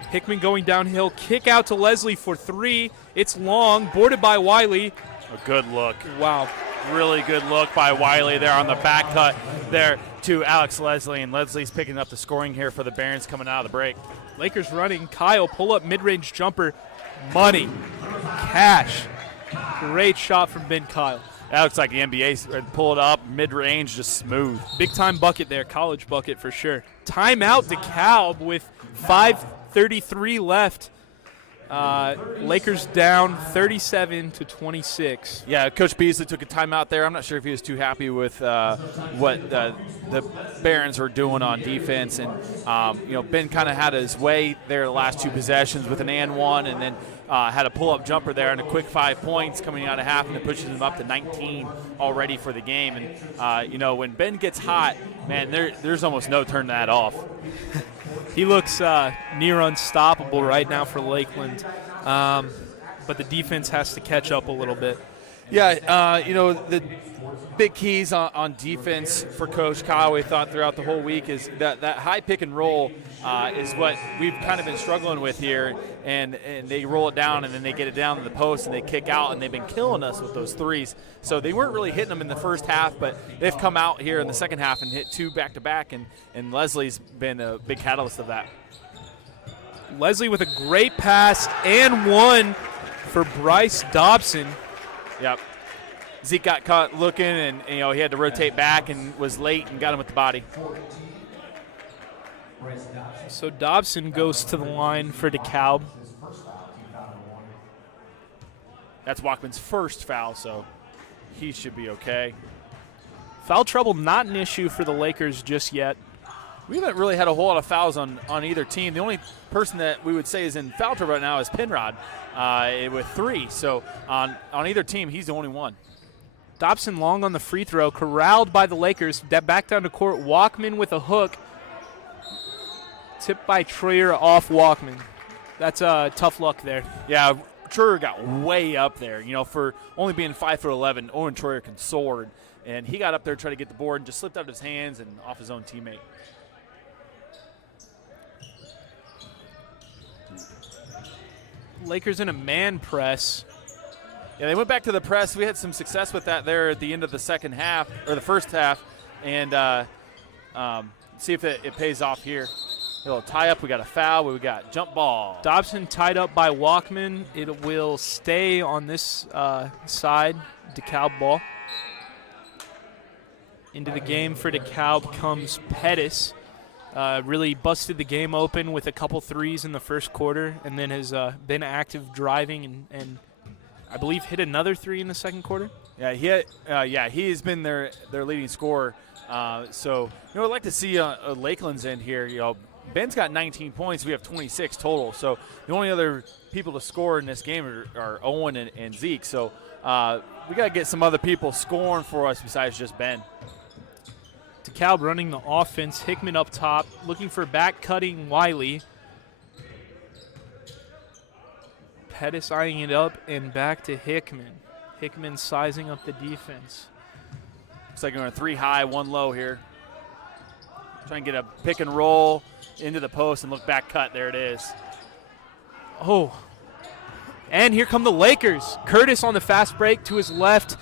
Hickman going downhill. Kick out to Leslie for 3. It's long. Boarded by Wiley. A good look. Wow. Really good look by Wiley there on the back cut there to Alex Leslie. And Leslie's picking up the scoring here for the Barons coming out of the break. Lakers running. Kyle pull up mid-range jumper. Money. Cash. Great shot from Ben Kyle. That looks like the NBA. Pull it up, mid-range, just smooth. Big-time bucket there, college bucket for sure. Timeout DeKalb with 5:33 left. Lakers down 37-26. Yeah, Coach Beasley took a timeout there. I'm not sure if he was too happy with what the Barons were doing on defense. And, Ben kind of had his way there the last 2 possessions with an and one, and then had a pull-up jumper there and a quick 5 points coming out of half, and it pushes him up to 19 already for the game. And, when Ben gets hot, man, there's almost no turning that off. He looks near unstoppable right now for Lakeland, but the defense has to catch up a little bit. Yeah, the big keys on defense for Coach Kyle, we thought throughout the whole week, is that high pick and roll is what we've kind of been struggling with here. And they roll it down, and then they get it down to the post, and they kick out, and they've been killing us with those threes. So they weren't really hitting them in the first half, but they've come out here in the second half and hit 2 back-to-back, and Leslie's been a big catalyst of that. Leslie with a great pass and one for Bryce Dobson. Yep. Zeke got caught looking, and he had to rotate back and was late and got him with the body. So Dobson goes to the line for Dekalb. That's Walkman's first foul, so he should be okay. Foul trouble not an issue for the Lakers just yet. We haven't really had a whole lot of fouls on either team. The only person that we would say is in foul trouble right now is Penrod with 3. So on either team, he's the only one. Dobson long on the free throw, corralled by the Lakers. Back down to court, Walkman with a hook. Tipped by Troyer off Walkman. That's tough luck there. Yeah, Troyer got way up there. For only being 5'11", Owen Troyer can soar. And he got up there, tried to get the board, and just slipped out of his hands and off his own teammate. Lakers in a man press. Yeah, they went back to the press. We had some success with that there at the end of the second half, or the first half, and see if it pays off here. A little tie-up. We got a foul. We got jump ball. Dobson tied up by Walkman. It will stay on this side. Dekalb ball. Into the game for Dekalb comes Pettis. Really busted the game open with a couple threes in the first quarter, and then has been active driving and I believe hit another 3 in the second quarter. Yeah, he has been their leading scorer. So I'd like to see Lakeland's end here. Ben's got 19 points. We have 26 total. So the only other people to score in this game are Owen and Zeke. So we got to get some other people scoring for us besides just Ben. Dekalb running the offense. Hickman up top, looking for back-cutting Wiley. Pettis eyeing it up and back to Hickman. Hickman sizing up the defense. Looks like we're going 3 high, 1 low here. Trying to get a pick and roll into the post and look back cut. There it is. Oh. And here come the Lakers. Curtis on the fast break to his left.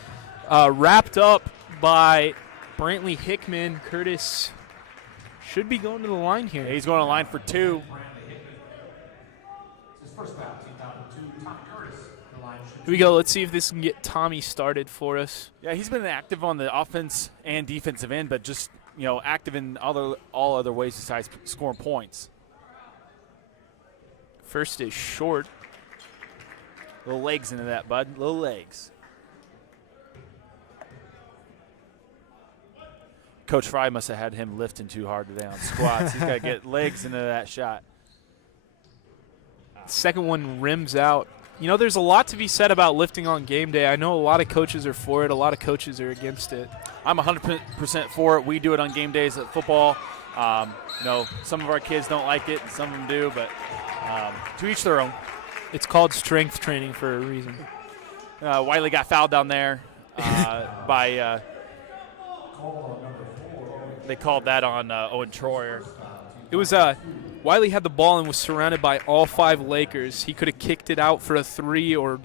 Wrapped up by Brantley Hickman. Curtis should be going to the line here. Yeah, he's going to the line for 2. Here we go. Let's see if this can get Tommy started for us. Yeah, he's been active on the offense and defensive end, but just active in all other ways besides scoring points. First is short. Little legs into that, bud. Little legs. Coach Fry must have had him lifting too hard today on squats. He's got to get legs into that shot. Second one rims out. There's a lot to be said about lifting on game day. I know a lot of coaches are for it. A lot of coaches are against it. I'm 100% for it. We do it on game days at football. Some of our kids don't like it, and some of them do, but to each their own. It's called strength training for a reason. Wiley got fouled down there by they called that on Owen Troyer. It was Wiley had the ball and was surrounded by all 5 Lakers. He could have kicked it out for a 3 or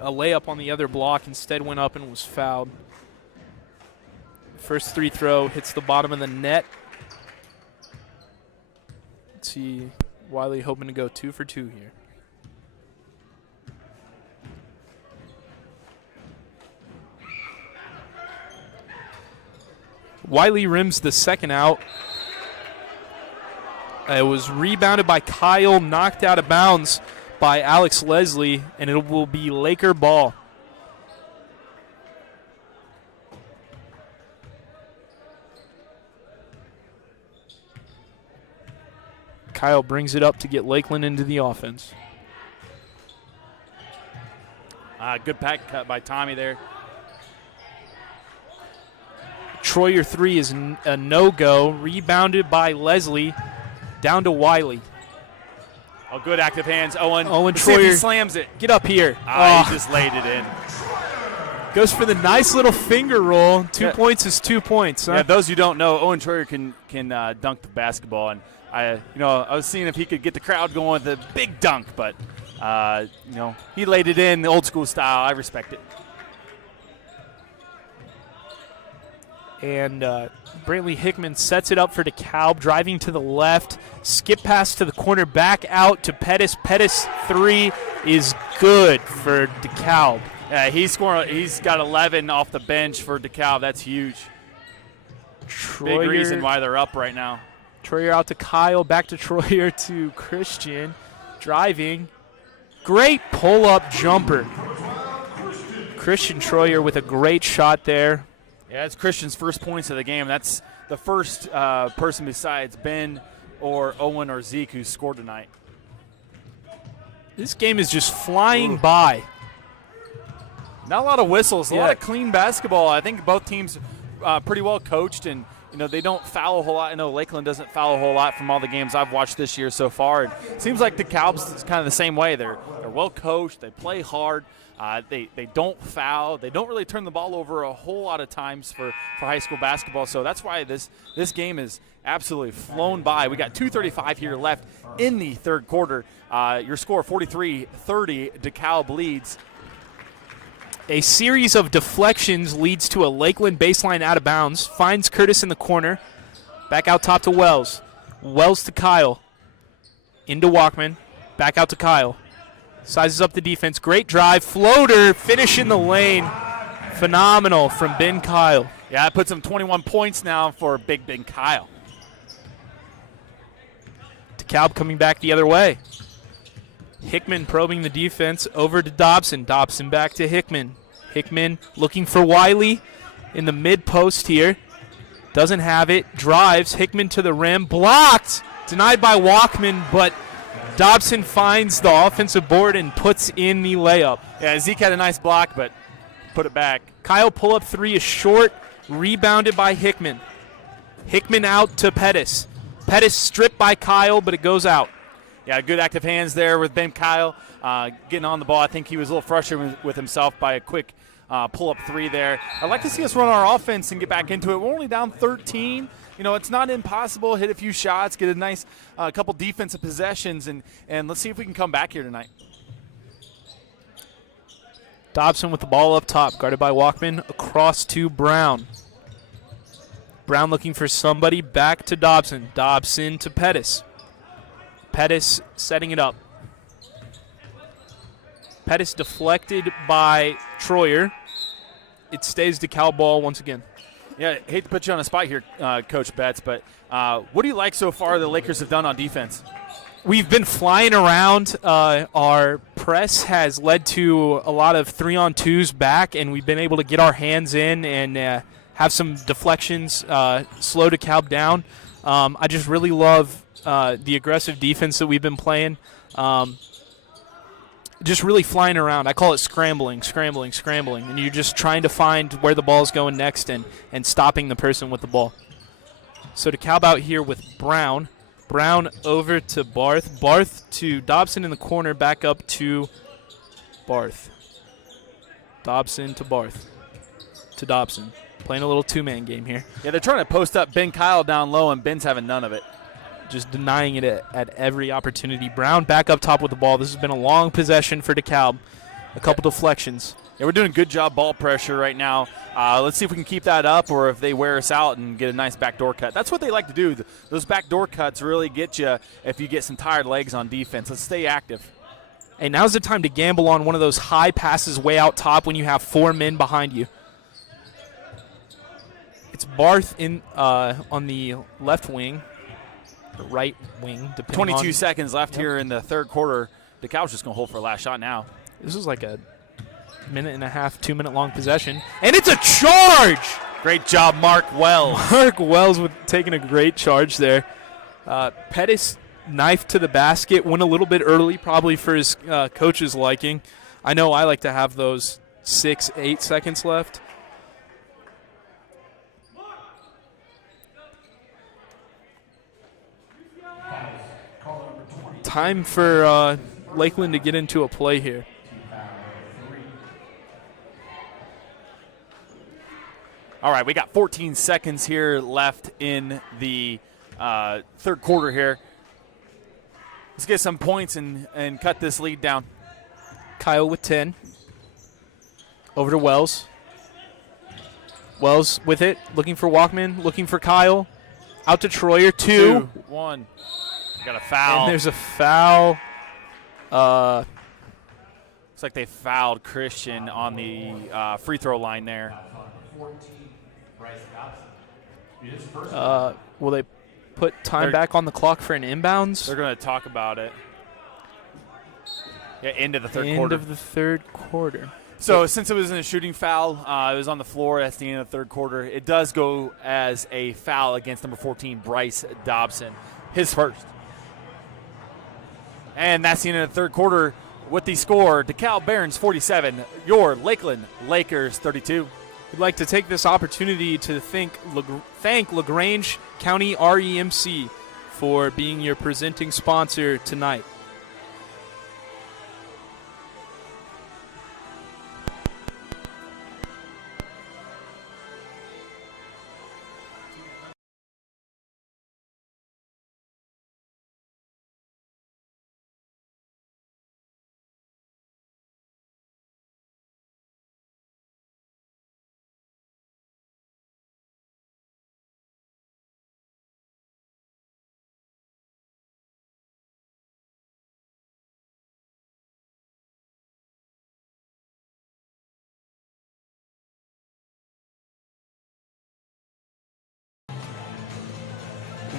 a layup on the other block. Instead went up and was fouled. First free throw hits the bottom of the net. Let's see, Wiley hoping to go 2 for 2 here. Wiley rims the second out. It was rebounded by Kyle, knocked out of bounds by Alex Leslie, and it will be Laker ball. Kyle brings it up to get Lakeland into the offense. Good pack cut by Tommy there. Troyer 3 is a no-go. Rebounded by Leslie. Down to Wiley. Oh, good active hands, Owen. Owen Troyer Troyer slams it. Get up here. He just laid it in. Goes for the nice little finger roll. 2 points is 2 points. Huh? Yeah, those who don't know, Owen Troyer can dunk the basketball, and I was seeing if he could get the crowd going with a big dunk, but he laid it in the old school style. I respect it. And Brantley Hickman sets it up for DeKalb, driving to the left, skip pass to the corner, back out to Pettis. Pettis 3 is good for DeKalb. Yeah, he's got 11 off the bench for DeKalb. That's huge. Big reason why they're up right now. Troyer out to Kyle, back to Troyer to Christian, driving. Great pull-up jumper. Christian Troyer with a great shot there. Yeah, it's Christian's first points of the game. That's the first person besides Ben or Owen or Zeke who's scored tonight. This game is just flying by. Not a lot of whistles, a lot of clean basketball. I think both teams pretty well coached, and they don't foul a whole lot. I know Lakeland doesn't foul a whole lot from all the games I've watched this year so far. It seems like DeKalb's kind of the same way. They're well coached. They play hard. They don't foul. They don't really turn the ball over a whole lot of times for high school basketball. So that's why this game is absolutely flown by. We got 2:35 here left in the third quarter. Your score 43-30. DeKalb leads. A series of deflections leads to a Lakeland baseline out of bounds. Finds Curtis in the corner. Back out top to Wells. Wells to Kyle. Into Walkman. Back out to Kyle. Sizes up the defense. Great drive. Floater. Finish in the lane. Phenomenal from Ben Kyle. Yeah, it puts him 21 points now for Big Ben Kyle. DeKalb coming back the other way. Hickman probing the defense over to Dobson. Dobson back to Hickman. Hickman looking for Wiley in the mid post here. Doesn't have it. Drives. Hickman to the rim. Blocked. Denied by Walkman, but Dobson finds the offensive board and puts in the layup. Yeah, Zeke had a nice block, but put it back. Kyle pull-up 3 is short. Rebounded by Hickman. Hickman out to Pettis. Pettis stripped by Kyle, but it goes out. Yeah, good active hands there with Ben Kyle getting on the ball. I think he was a little frustrated with himself by a quick pull-up 3 there. I'd like to see us run our offense and get back into it. We're only down 13. It's not impossible. Hit a few shots, get a nice couple defensive possessions, and let's see if we can come back here tonight. Dobson with the ball up top, guarded by Walkman, across to Brown. Brown looking for somebody, back to Dobson. Dobson to Pettis. Pettis setting it up. Pettis deflected by Troyer. It stays DeKalb ball once again. Yeah, hate to put you on a spot here, Coach Betts, but what do you like so far the Lakers have done on defense? We've been flying around. Our press has led to a lot of 3-on-2s back, and we've been able to get our hands in and have some deflections, slow DeKalb down. I just really love the aggressive defense that we've been playing. Just really flying around. I call it scrambling. And you're just trying to find where the ball's going next and stopping the person with the ball. So DeKalb out here with Brown. Brown over to Barth. Barth to Dobson in the corner, back up to Barth. Dobson to Barth. To Dobson. Playing a little two-man game here. Yeah, they're trying to post up Ben Kyle down low, and Ben's having none of it. Just denying it at every opportunity. Brown back up top with the ball. This has been a long possession for DeKalb. A couple deflections. Yeah, we're doing a good job ball pressure right now. Let's see if we can keep that up or if they wear us out and get a nice backdoor cut. That's what they like to do. Those backdoor cuts really get you if you get some tired legs on defense. Let's stay active. Hey, now's the time to gamble on one of those high passes way out top when you have 4 men behind you. It's Barth on the left wing. The right wing, depending 22 seconds left here in the third quarter. DeKalb's just going to hold for a last shot now. This is like a 1.5, 2-minute long possession. And it's a charge! Great job, Mark Wells. Mark Wells with taking a great charge there. Pettis knifed to the basket, went a little bit early, probably for his coach's liking. I know I like to have those 6-8 seconds left. Time for Lakeland to get into a play here. All right, we got 14 seconds here left in the third quarter here. Let's get some points and cut this lead down. Kyle with 10. Over to Wells. Wells with it, looking for Walkman, looking for Kyle. Out to Troyer, 2. 1. Got a foul. And there's a foul. Looks like they fouled Christian on the free throw line there. Will they put time back on the clock for an inbounds? They're going to talk about it. Yeah, end of the third quarter. End of the third quarter. So since it was in a shooting foul, it was on the floor. That's the end of the third quarter. It does go as a foul against number 14, Bryce Dobson, his first. And that's the end of the third quarter with the score, Dekalb Barons 47, your Lakeland Lakers 32. We'd like to take this opportunity to thank LaGrange County REMC for being your presenting sponsor tonight.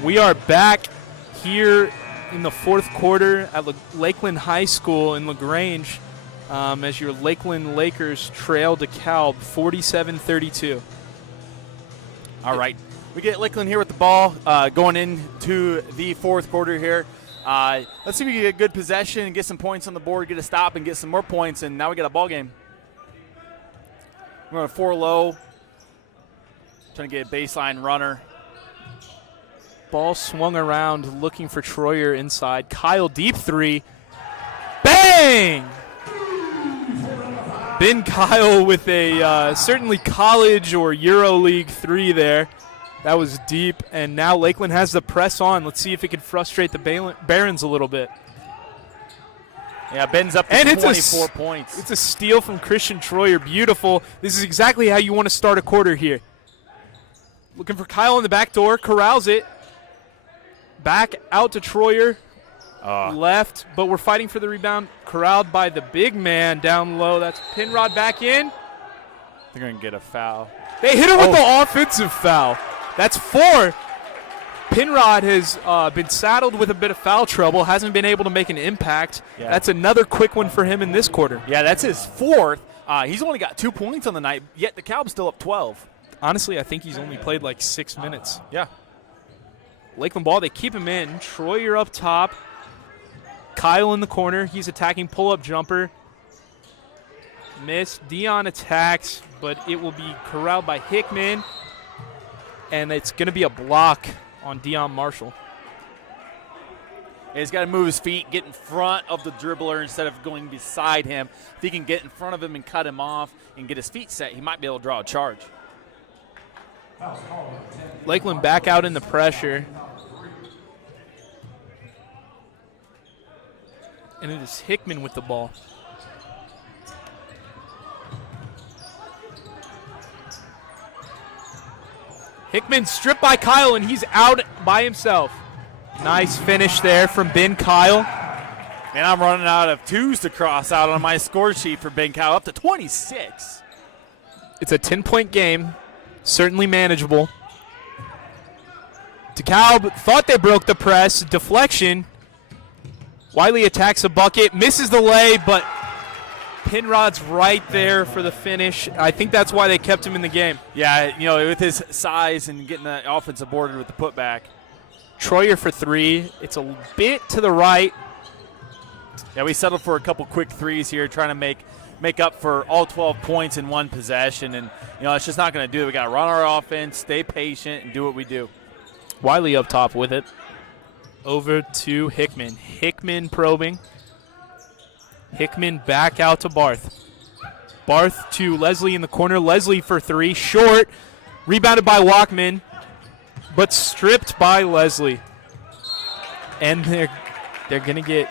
We are back here in the fourth quarter at Lakeland High School in LaGrange as your Lakeland Lakers trail DeKalb 47-32. All right. We get Lakeland here with the ball going into the fourth quarter here. Let's see if we can get a good possession and get some points on the board, get a stop, and get some more points, and now we get a ball game. We're going 4 low, trying to get a baseline runner. Ball swung around, looking for Troyer inside. Kyle, deep 3. Bang! Ben Kyle with a certainly college or EuroLeague 3 there. That was deep, and now Lakeland has the press on. Let's see if it can frustrate the Barons a little bit. Yeah, Ben's up to and 24 points. It's a steal from Christian Troyer. Beautiful. This is exactly how you want to start a quarter here. Looking for Kyle in the back door. Corrals it. Back out to Troyer. Left, but we're fighting for the rebound. Corralled by the big man down low. That's Penrod back in. They're going to get a foul. They hit him with the offensive foul. That's 4. Penrod has been saddled with a bit of foul trouble, hasn't been able to make an impact. Yeah. That's another quick one for him in this quarter. Yeah, that's his 4th. He's only got 2 points on the night, yet DeKalb's still up 12. Honestly, I think he's only played like 6 minutes. Yeah. Lakeland ball, they keep him in. Troyer up top. Kyle in the corner. He's attacking pull-up jumper. Miss. Dion attacks, but it will be corralled by Hickman. And it's going to be a block on Dion Marshall. He's got to move his feet, get in front of the dribbler instead of going beside him. If he can get in front of him and cut him off and get his feet set, he might be able to draw a charge. Lakeland back out in the pressure. And it is Hickman with the ball. Hickman stripped by Kyle, and he's out by himself. Nice finish there from Ben Kyle. And I'm running out of 2s to cross out on my score sheet for Ben Kyle, up to 26. It's a 10-point game, certainly manageable. DeKalb thought they broke the press, deflection. Wiley attacks a bucket, misses the lay, but Penrod's right there for the finish. I think that's why they kept him in the game. Yeah, you know, with his size and getting the offensive board with the putback. Troyer for 3. It's a bit to the right. Yeah, we settled for a couple quick 3s here, trying to make up for all 12 points in one possession. And, you know, it's just not going to do it. We got to run our offense, stay patient, and do what we do. Wiley up top with it. Over to Hickman. Hickman probing. Hickman back out to Barth. Barth to Leslie in the corner. Leslie for 3. Short. Rebounded by Walkman, but stripped by Leslie. And they're going to get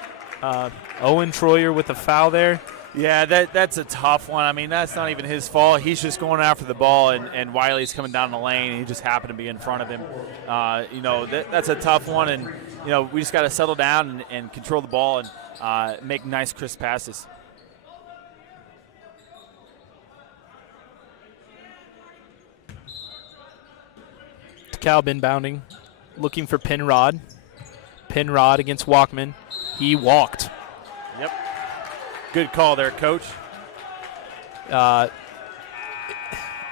Owen Troyer with a foul there. Yeah, that's a tough one. I mean, that's not even his fault. He's just going after the ball, and Wiley's coming down the lane, and he just happened to be in front of him. That's a tough one, and, we just got to settle down and control the ball and make nice, crisp passes. Dekalb inbounding, looking for Penrod. Penrod against Walkman. He walked. Yep. Good call there, Coach. It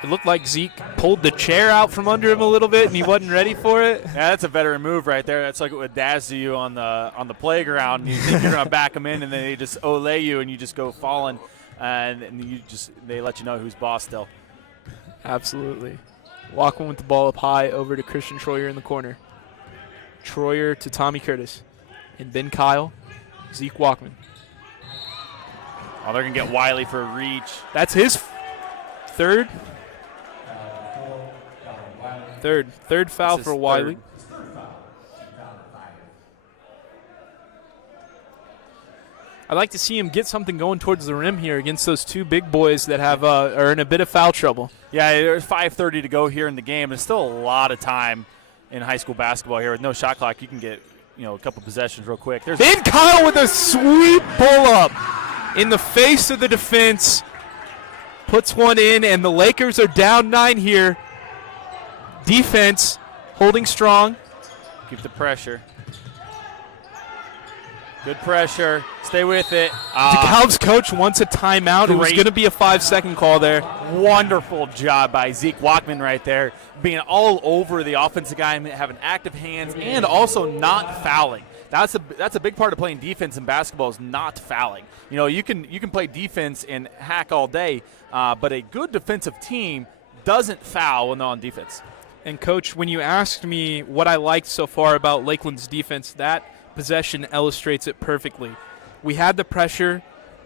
looked like Zeke pulled the chair out from under him a little bit, and he wasn't ready for it. Yeah, that's a veteran move right there. That's like what would dazzle you on the playground. You think you're going to back them in, and then they just ole you, and you just go falling, and they let you know who's boss still. Absolutely. Walkman with the ball up high over to Christian Troyer in the corner. Troyer to Tommy Curtis. And Ben Kyle, Zeke Walkman. Oh, they're going to get Wiley for a reach. That's his third. Third foul for Wiley. I'd like to see him get something going towards the rim here against those two big boys that are in a bit of foul trouble. Yeah, there's 5:30 to go here in the game. There's still a lot of time in high school basketball here. With no shot clock, you can get a couple possessions real quick. Ben Kyle with a sweet pull-up in the face of the defense. Puts one in, and the Lakers are down 9 here. Defense holding strong. Keep the pressure. Good pressure. Stay with it. DeKalb's coach wants a timeout. Great. It was going to be a 5-second call there. Wonderful job by Zeke Walkman right there, being all over the offensive guy, having active hands, and also not fouling. That's a big part of playing defense in basketball is not fouling. You can play defense and hack all day, but a good defensive team doesn't foul when they're on defense. And, Coach, when you asked me what I liked so far about Lakeland's defense, that possession illustrates it perfectly. We had the pressure.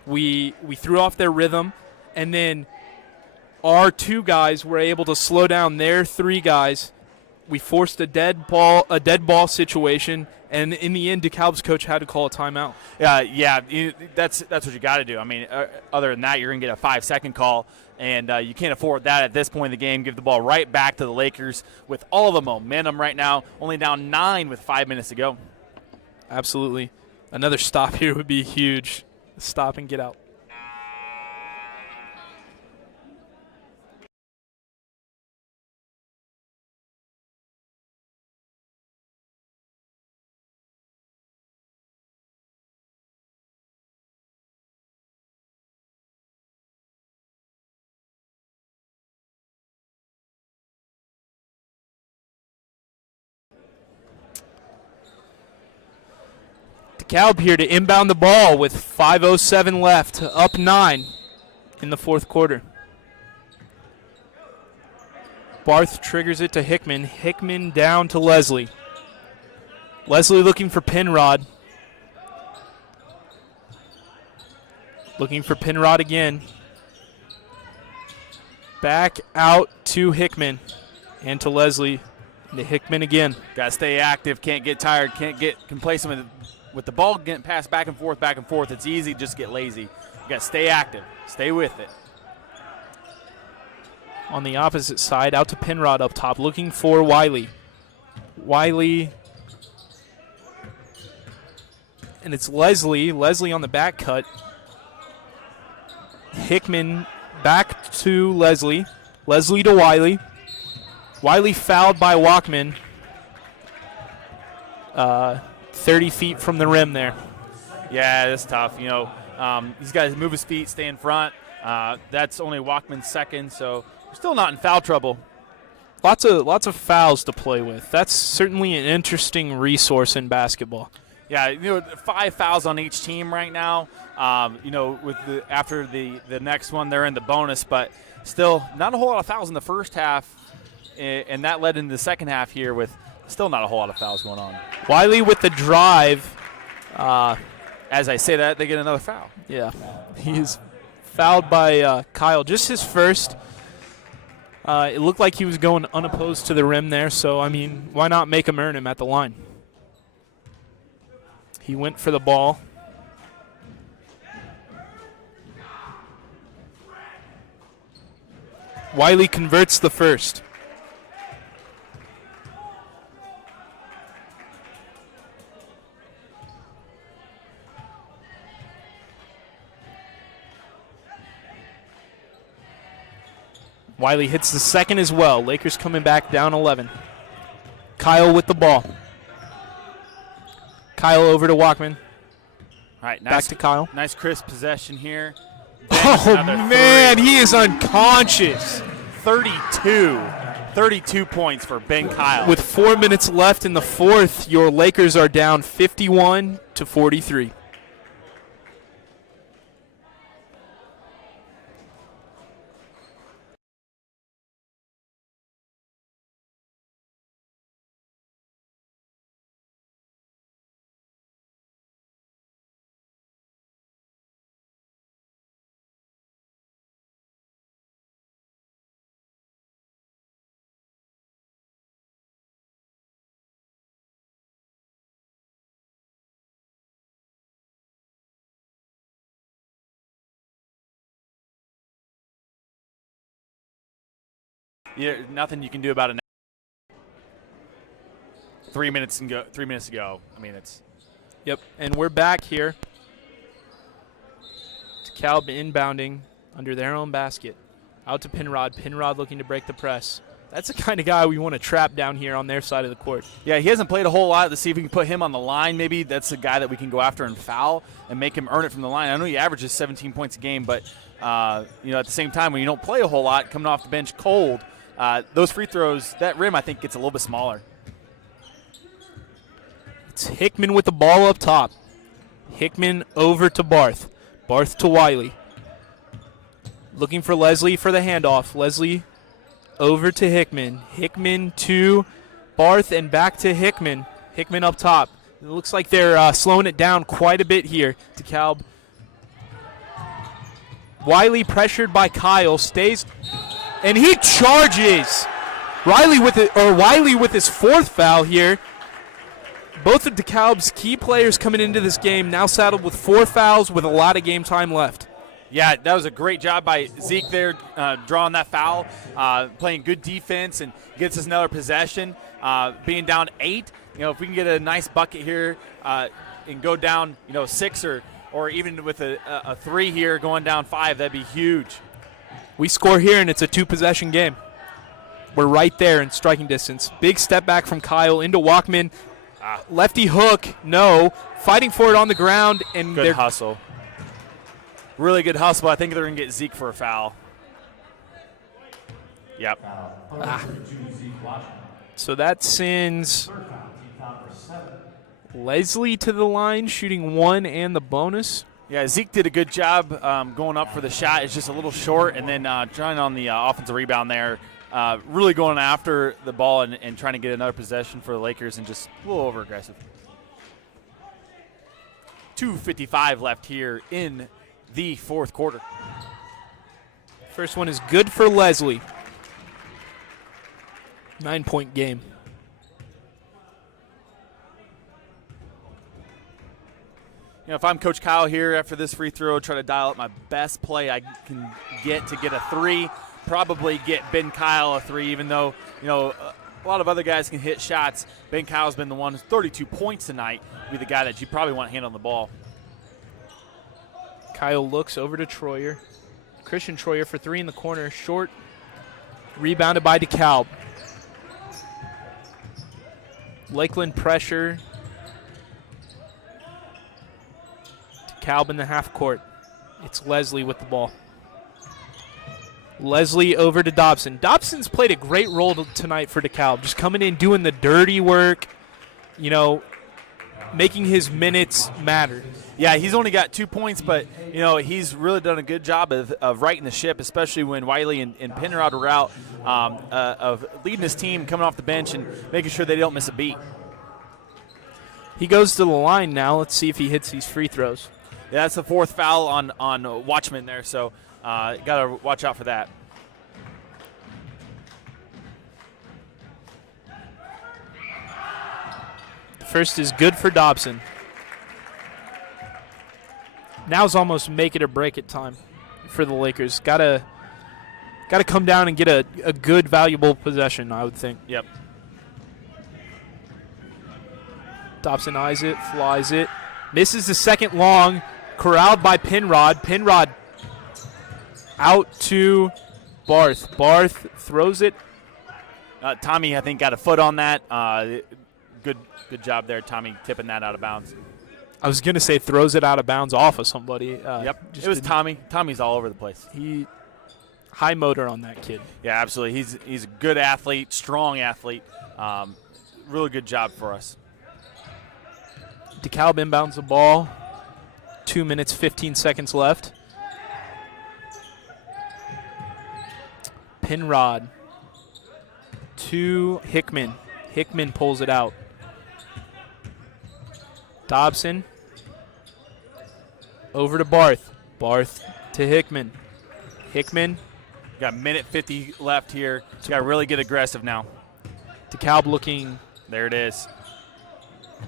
We threw off their rhythm, and then our 2 guys were able to slow down their 3 guys. We forced a dead ball situation, and in the end, DeKalb's coach had to call a timeout. That's what you got to do. I mean, other than that, you're going to get a 5-second call, and you can't afford that at this point in the game. Give the ball right back to the Lakers with all the momentum right now, only down 9 with 5 minutes to go. Absolutely. Another stop here would be huge. Stop and get out. Dekalb here to inbound the ball with 5:07 left, up 9 in the fourth quarter. Barth triggers it to Hickman. Hickman down to Leslie. Leslie looking for Penrod. Looking for Penrod again. Back out to Hickman and to Leslie. And to Hickman again. Got to stay active. Can't get tired. Can't get complacent with the ball getting passed back and forth. It's easy to just get lazy. You got to stay active. Stay with it. On the opposite side, out to Penrod up top, looking for Wiley. Wiley. And it's Leslie. Leslie on the back cut. Hickman back to Leslie. Leslie to Wiley. Wiley fouled by Walkman. 30 feet from the rim there. Yeah, that's tough. These guys move his feet, stay in front. That's only Walkman's second, so we're still not in foul trouble. Lots of fouls to play with. That's certainly an interesting resource in basketball. Yeah, 5 fouls on each team right now. With after the next one, they're in the bonus, but still not a whole lot of fouls in the first half, and that led into the second half here with still not a whole lot of fouls going on. Wiley with the drive. As I say that, they get another foul. Yeah, he is fouled by Kyle. Just his first. It looked like he was going unopposed to the rim there, so, I mean, why not make him earn him at the line? He went for the ball. Wiley converts the first. Wiley hits the second as well. Lakers coming back down 11. Kyle with the ball. Kyle over to Walkman. All right, nice, back to Kyle. Nice crisp possession here. Oh, man, he is unconscious. 32 points for Ben Kyle. With 4 minutes left in the fourth, your Lakers are down 51-43. Yeah, nothing you can do about it now. 3 minutes to go. I mean, it's. Yep, and we're back here. Dekalb inbounding under their own basket. Out to Penrod. Penrod looking to break the press. That's the kind of guy we want to trap down here on their side of the court. Yeah, he hasn't played a whole lot. Let's see if we can put him on the line. Maybe that's the guy that we can go after and foul and make him earn it from the line. I know he averages 17 points a game, but at the same time, when you don't play a whole lot, coming off the bench cold, those free throws, that rim I think gets a little bit smaller. It's Hickman with the ball up top. Hickman over to Barth. Barth to Wiley. Looking for Leslie for the handoff. Leslie over to Hickman. Hickman to Barth and back to Hickman. Hickman up top. It looks like they're slowing it down quite a bit here. Dekalb. Wiley pressured by Kyle. Stays. And he charges. Wiley with his fourth foul here. Both of Dekalb's key players coming into this game now saddled with 4 fouls with a lot of game time left. Yeah, that was a great job by Zeke there, drawing that foul, playing good defense, and gets us another possession. Being down 8, if we can get a nice bucket here and go down, 6 or even with a 3 here going down 5, that'd be huge. We score here, and it's a 2-possession game. We're right there in striking distance. Big step back from Kyle into Walkman. Lefty hook, no. Fighting for it on the ground. And good hustle. Really good hustle. I think they're going to get Zeke for a foul. Yep. So that sends Leslie to the line, shooting 1 and the bonus. Yeah, Zeke did a good job going up for the shot. It's just a little short, and then trying on the offensive rebound there. Really going after the ball and trying to get another possession for the Lakers and just a little over-aggressive. 2:55 left here in the fourth quarter. First one is good for Leslie. 9-point game. If I'm Coach Kyle here after this free throw, try to dial up my best play I can get to get a 3. Probably get Ben Kyle a 3, even though, a lot of other guys can hit shots. Ben Kyle's been the one who's 32 points tonight. Be the guy that you probably want handling the ball. Kyle looks over to Troyer. Christian Troyer for 3 in the corner. Short. Rebounded by Dekalb. Lakeland pressure. Dekalb in the half court. It's Leslie with the ball. Leslie over to Dobson. Dobson's played a great role tonight for Dekalb, just coming in, doing the dirty work, making his minutes matter. Yeah, he's only got 2 points, but, he's really done a good job of righting the ship, especially when Wiley and Penrod were out, of leading his team, coming off the bench and making sure they don't miss a beat. He goes to the line now. Let's see if he hits these free throws. Yeah, that's the 4th foul on Watchman there, so got to watch out for that. first is good for Dobson. Now's almost make it or break it time for the Lakers. Gotta come down and get a good, valuable possession, I would think. Yep. Dobson eyes it, flies it. Misses the second long, corralled by Penrod. Penrod out to Barth. Barth throws it. Tommy, I think, got a foot on that. Good job there, Tommy, tipping that out of bounds. I was going to say throws it out of bounds off of somebody. Yep, it was Tommy. Tommy's all over the place. He high motor on that kid. Yeah, absolutely. He's a good athlete, strong athlete. Really good job for us. Dekalb inbounds the ball. 2 minutes, 15 seconds left. Penrod to Hickman. Hickman pulls it out. Dobson over to Barth. Barth to Hickman. Hickman. Got a minute 50 left here. Got to really get aggressive now. Dekalb looking. There it is.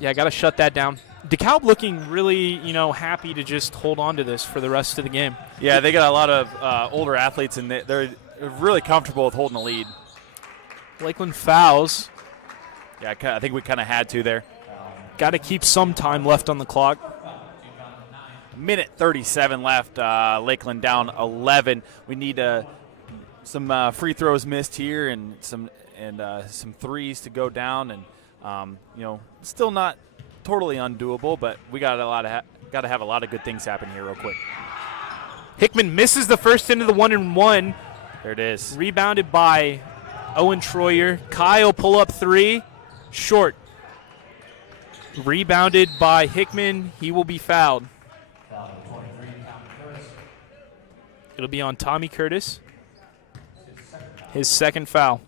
Yeah, got to shut that down. Dekalb looking really, happy to just hold on to this for the rest of the game. Yeah, they got a lot of older athletes, and they're really comfortable with holding the lead. Lakeland fouls. Yeah, I think we kind of had to there. Got to keep some time left on the clock. Minute 37 left. Lakeland down 11. We need some free throws missed here and some threes to go down, and still not totally undoable, but we got to have a lot of good things happen here real quick. Hickman misses the first into the 1-and-1. There it is. Rebounded by Owen Troyer. Kyle pull up three, short. Rebounded by Hickman. He will be fouled. It'll be on Tommy Curtis. His second foul.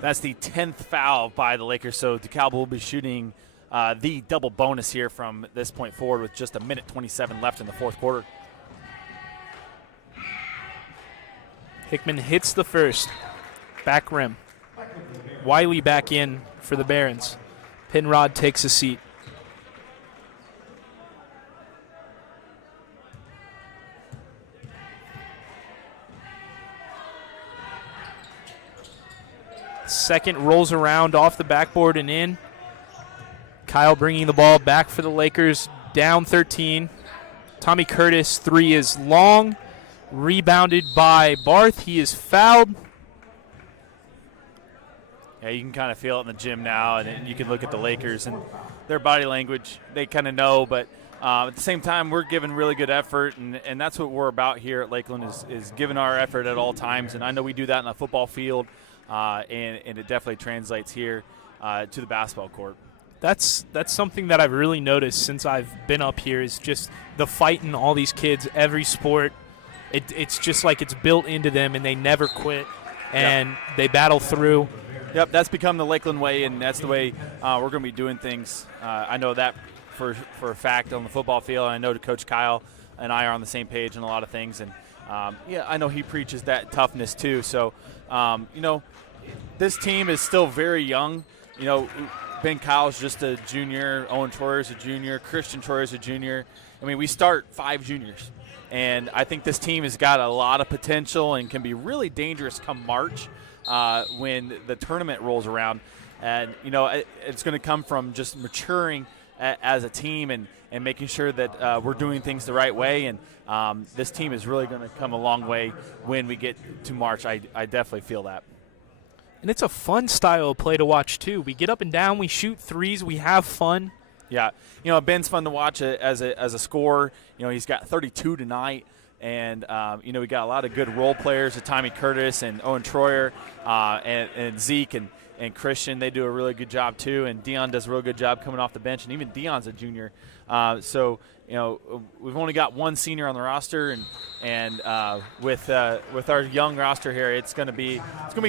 That's the 10th foul by the Lakers, so Dekalb will be shooting the double bonus here from this point forward with just a minute 27 left in the fourth quarter. Hickman hits the first. Back rim. Wiley back in for the Barons. Penrod takes a seat. Second rolls around off the backboard and in. Kyle bringing the ball back for the Lakers, down 13. Tommy Curtis, three is long. Rebounded by Barth. He is fouled. Yeah, you can kind of feel it in the gym now, and you can look at the Lakers and their body language. They kind of know, but at the same time, we're giving really good effort, and that's what we're about here at Lakeland is giving our effort at all times. And I know we do that in a football field, and it definitely translates here to the basketball court. That's something that I've really noticed since I've been up here is just the fight in all these kids, every sport. It's just like it's built into them, and they never quit, and they battle through. Yep, that's become the Lakeland way, and that's the way we're going to be doing things. I know that for a fact on the football field. I know Coach Kyle and I are on the same page in a lot of things, and I know he preaches that toughness too. So, this team is still very young. Ben Kyle's just a junior, Owen Troyer's a junior, Christian Troyer's a junior. I mean, we start 5 juniors, and I think this team has got a lot of potential and can be really dangerous come March. When the tournament rolls around, and it's going to come from just maturing as a team and making sure that we're doing things the right way, and this team is really going to come a long way when we get to March. I definitely feel that. And it's a fun style of play to watch too. We get up and down, we shoot threes, we have fun. Yeah, Ben's fun to watch as a scorer. He's got 32 tonight. And, we got a lot of good role players, Tommy Curtis and Owen Troyer and Zeke and Christian. They do a really good job, too. And Dion does a real good job coming off the bench. And even Dion's a junior. So, we've only got one senior on the roster. And with our young roster here, it's going to be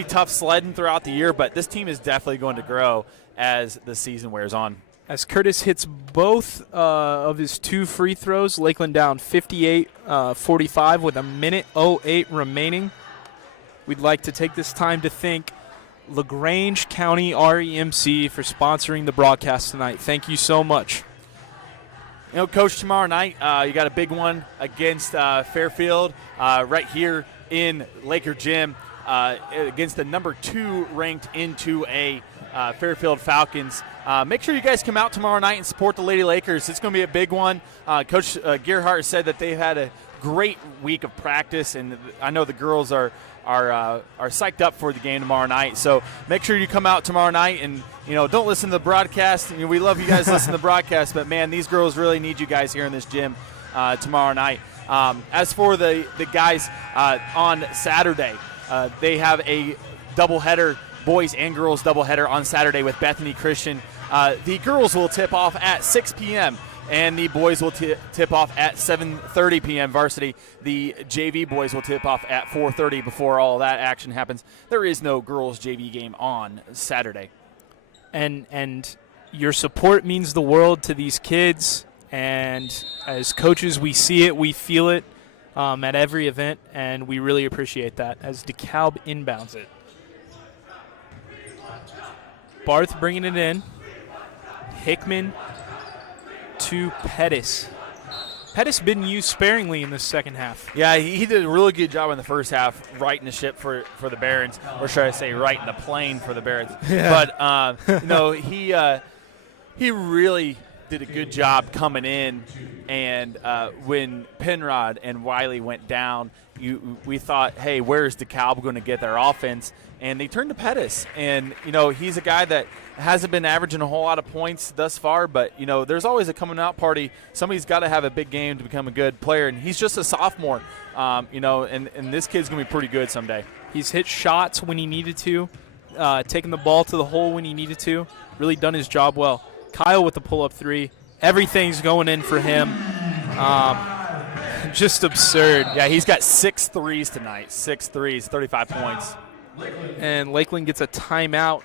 tough sledding throughout the year. But this team is definitely going to grow as the season wears on. As Curtis hits both of his 2 free throws, Lakeland down 58-45 with a minute 08 remaining. We'd like to take this time to thank LaGrange County REMC for sponsoring the broadcast tonight. Thank you so much. You know, Coach, tomorrow night you got a big one against Fairfield right here in Laker Gym against the number 2 ranked into a Fairfield Falcons. Make sure you guys come out tomorrow night and support the Lady Lakers. It's going to be a big one. Coach Gerhardt said that they've had a great week of practice, and I know the girls are psyched up for the game tomorrow night. So make sure you come out tomorrow night and, don't listen to the broadcast. We love you guys listening to the broadcast, but, man, these girls really need you guys here in this gym tomorrow night. As for the guys on Saturday, they have a doubleheader, boys and girls doubleheader on Saturday with Bethany Christian. The girls will tip off at 6 p.m., and the boys will tip off at 7:30 p.m. Varsity. The JV boys will tip off at 4:30 before all that action happens. There is no girls JV game on Saturday. And your support means the world to these kids. And as coaches, we see it, we feel it at every event, and we really appreciate that as Dekalb inbounds it. Barth bringing it in. Hickman to Pettis. Pettis been used sparingly in the second half. Yeah, he did a really good job in the first half, righting the ship for the Barons, or should I say righting the plane for the Barons. Yeah. But, he really did a good job coming in, and when Penrod and Wiley went down, we thought, hey, where's DeKalb going to get their offense? And they turned to Pettis. And, he's a guy that hasn't been averaging a whole lot of points thus far, but, there's always a coming out party. Somebody's got to have a big game to become a good player, and he's just a sophomore, and this kid's going to be pretty good someday. He's hit shots when he needed to, taking the ball to the hole when he needed to, really done his job well. Kyle with the pull-up 3. Everything's going in for him. Just absurd. Yeah, he's got 6 threes tonight. 6 threes, 35 points. And Lakeland gets a timeout,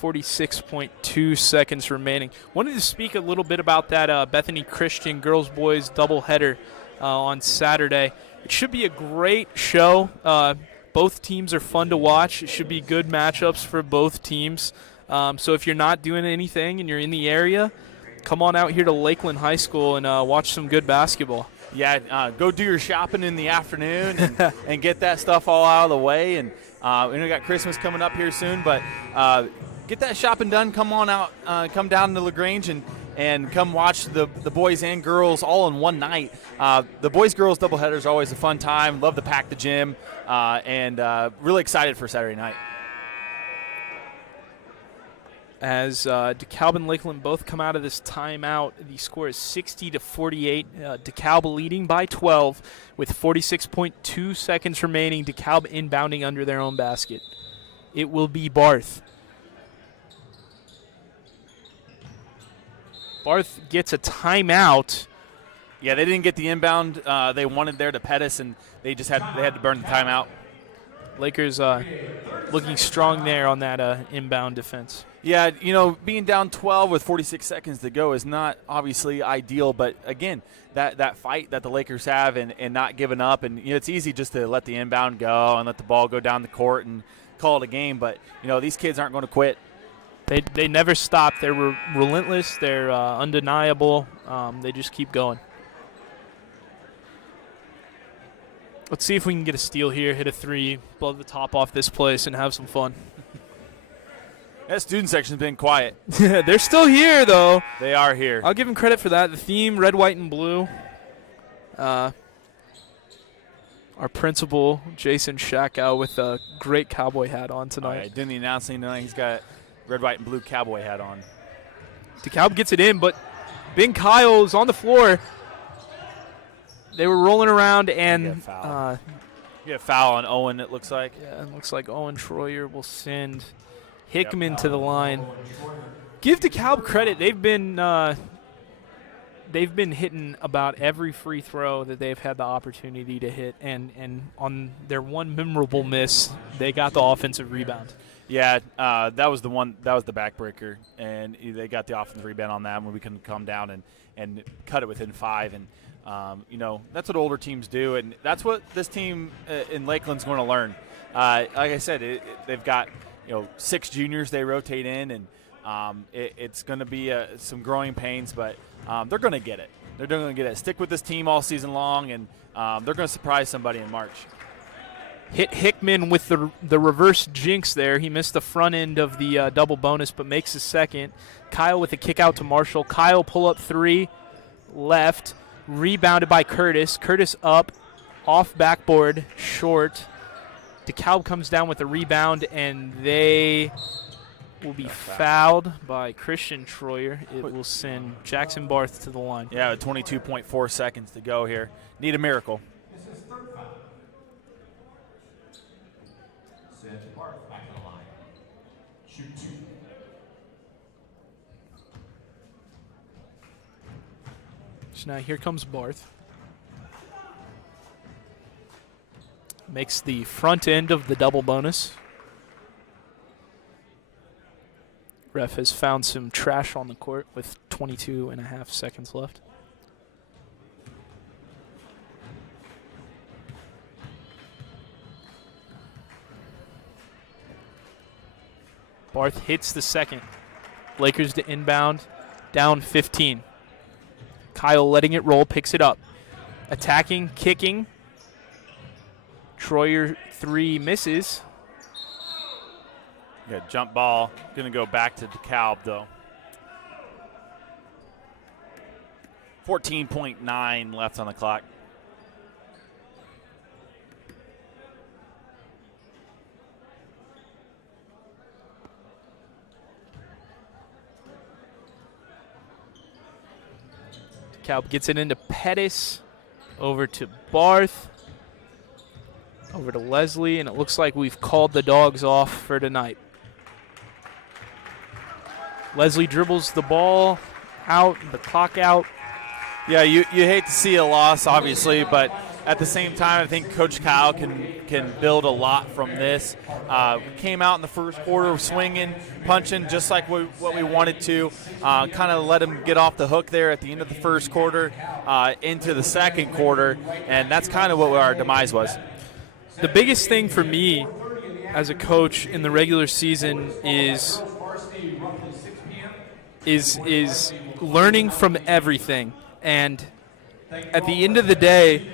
46.2 seconds remaining. Wanted to speak a little bit about that Bethany Christian girls-boys doubleheader on Saturday. It should be a great show. Both teams are fun to watch. It should be good matchups for both teams. So if you're not doing anything and you're in the area, come on out here to Lakeland High School and watch some good basketball. Yeah, go do your shopping in the afternoon and get that stuff all out of the way. And we got Christmas coming up here soon, but get that shopping done. Come on out, come down to LaGrange and come watch the boys and girls all in one night. The boys-girls doubleheaders are always a fun time. Love to pack the gym, and really excited for Saturday night. As DeKalb and Lakeland both come out of this timeout, the score is 60-48. DeKalb leading by 12 with 46.2 seconds remaining. DeKalb inbounding under their own basket. It will be Barth. Barth gets a timeout. Yeah, they didn't get the inbound they wanted there to Pettis, and they had to burn the timeout. Lakers looking strong there on that inbound defense. Yeah, being down 12 with 46 seconds to go is not obviously ideal, but again, that fight that the Lakers have and not giving up, and it's easy just to let the inbound go and let the ball go down the court and call it a game, but these kids aren't going to quit. They never stop. They're relentless. They're undeniable. They just keep going. Let's see if we can get a steal here, hit a 3, blow the top off this place, and have some fun. That student section's been quiet. They're still here, though. They are here. I'll give them credit for that. The theme, red, white, and blue. Our principal, Jason Shakow, with a great cowboy hat on tonight. All right, doing the announcing tonight, he's got red, white, and blue cowboy hat on. DeKalb gets it in, but Ben Kyle's on the floor. They were rolling around, and you get a foul on Owen, it looks like. Yeah, it looks like Owen Troyer will send Hickman to the line. Give DeKalb credit. They've been hitting about every free throw that they've had the opportunity to hit, and on their one memorable miss, they got the offensive rebound. Yeah, that was the backbreaker, and they got the offensive rebound on that when we can come down and cut it within 5. And that's what older teams do, and that's what this team in Lakeland's going to learn. Like I said, they've got 6 juniors they rotate in, and it's going to be some growing pains, but they're going to get it. They're going to get it. Stick with this team all season long, and they're going to surprise somebody in March. Hit Hickman with the reverse jinx there. He missed the front end of the double bonus, but makes his second. Kyle with a kick out to Marshall. Kyle pull up 3, left, rebounded by Curtis. Curtis up, off backboard, short. Dekalb comes down with a rebound, and they will be fouled by Christian Troyer. It will send Jackson Barth to the line. Yeah, with 22.4 seconds to go here. Need a miracle. This is third foul. Send Barth back to the line. Shoot 2. So now here comes Barth. Makes the front end of the double bonus. Ref has found some trash on the court with 22.5 seconds left. Barth hits the second. Lakers to inbound, down 15. Kyle letting it roll, picks it up. Attacking, kicking. Troyer 3 misses. Yeah, jump ball. Going to go back to Dekalb, though. 14.9 left on the clock. Dekalb gets it into Pettis. Over to Barth. Over to Leslie, and it looks like we've called the dogs off for tonight. Leslie dribbles the ball out, the clock out. Yeah, you hate to see a loss, obviously, but at the same time, I think Coach Kyle can build a lot from this. Came out in the first quarter swinging, punching, just like what we wanted to. Kind of let him get off the hook there at the end of the first quarter into the second quarter, and that's kind of what our demise was. The biggest thing for me as a coach in the regular season is learning from everything. And at the end of the day,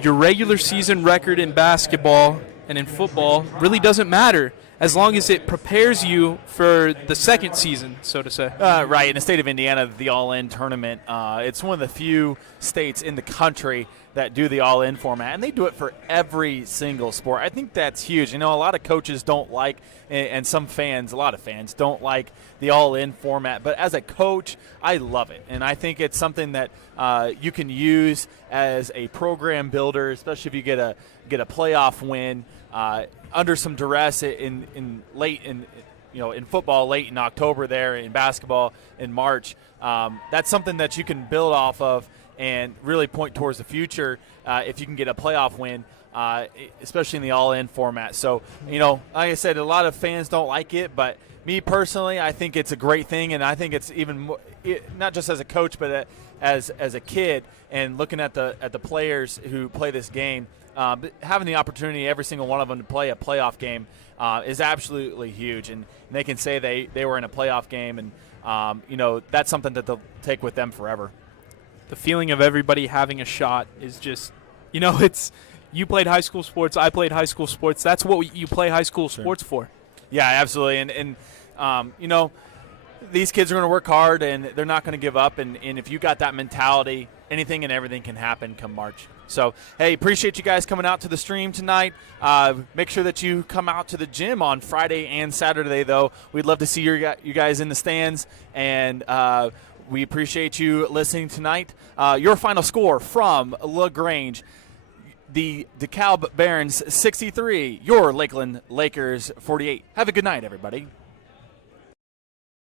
your regular season record in basketball and in football really doesn't matter as long as it prepares you for the second season, so to say. Right. In the state of Indiana, the All-In tournament, it's one of the few states in the country that do the All-In format, and they do it for every single sport. I think that's huge. A lot of coaches don't like, and some fans, a lot of fans, don't like the All-In format. But as a coach, I love it, and I think it's something that you can use as a program builder, especially if you get a playoff win under some duress in football, late in October there, in basketball in March. That's something that you can build off of and really point towards the future if you can get a playoff win, especially in the All-In format. So, like I said, a lot of fans don't like it, but me personally, I think it's a great thing, and I think it's even more, not just as a coach, but as a kid, and looking at the players who play this game, having the opportunity, every single one of them, to play a playoff game is absolutely huge, and they can say they were in a playoff game, and that's something that they'll take with them forever. The feeling of everybody having a shot is just, it's you played high school sports, I played high school sports. That's what you play high school sports for. Yeah, absolutely. And these kids are going to work hard, and they're not going to give up. And if you got that mentality, anything and everything can happen come March. So, hey, appreciate you guys coming out to the stream tonight. Make sure that you come out to the gym on Friday and Saturday, though. We'd love to see you guys in the stands, and we appreciate you listening tonight. Your final score from LaGrange, the DeKalb Barons 63, your Lakeland Lakers 48. Have a good night, everybody.